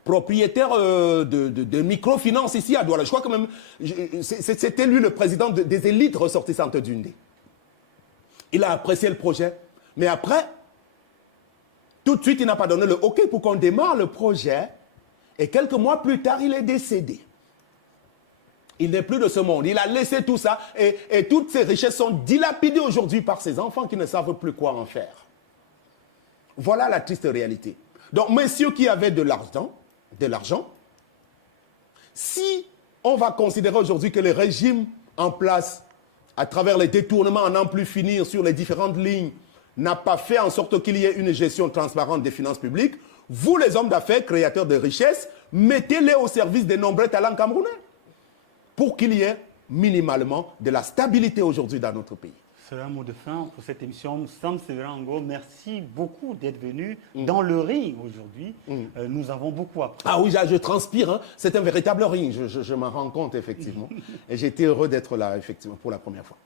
propriétaire de microfinance ici à Douala. Je crois que même, c'était lui le président des élites ressortissantes du Ndé. Il a apprécié le projet. Mais après, tout de suite, il n'a pas donné le OK pour qu'on démarre le projet. Et quelques mois plus tard, il est décédé. Il n'est plus de ce monde. Il a laissé tout ça. Et toutes ces richesses sont dilapidées aujourd'hui par ses enfants qui ne savent plus quoi en faire. Voilà la triste réalité. Donc, messieurs qui avaient de l'argent, si on va considérer aujourd'hui que le régime en place, à travers les détournements à n'en plus finir sur les différentes lignes, n'a pas fait en sorte qu'il y ait une gestion transparente des finances publiques, vous les hommes d'affaires, créateurs de richesses, mettez-les au service des nombreux talents camerounais pour qu'il y ait minimalement de la stabilité aujourd'hui dans notre pays. C'est un mot de fin pour cette émission. Sam Severango, merci beaucoup d'être venu dans le ring aujourd'hui. Nous avons beaucoup appris. Ah oui, je transpire. Hein. C'est un véritable ring. Je m'en rends compte, effectivement. Et j'ai été heureux d'être là, effectivement, pour la première fois.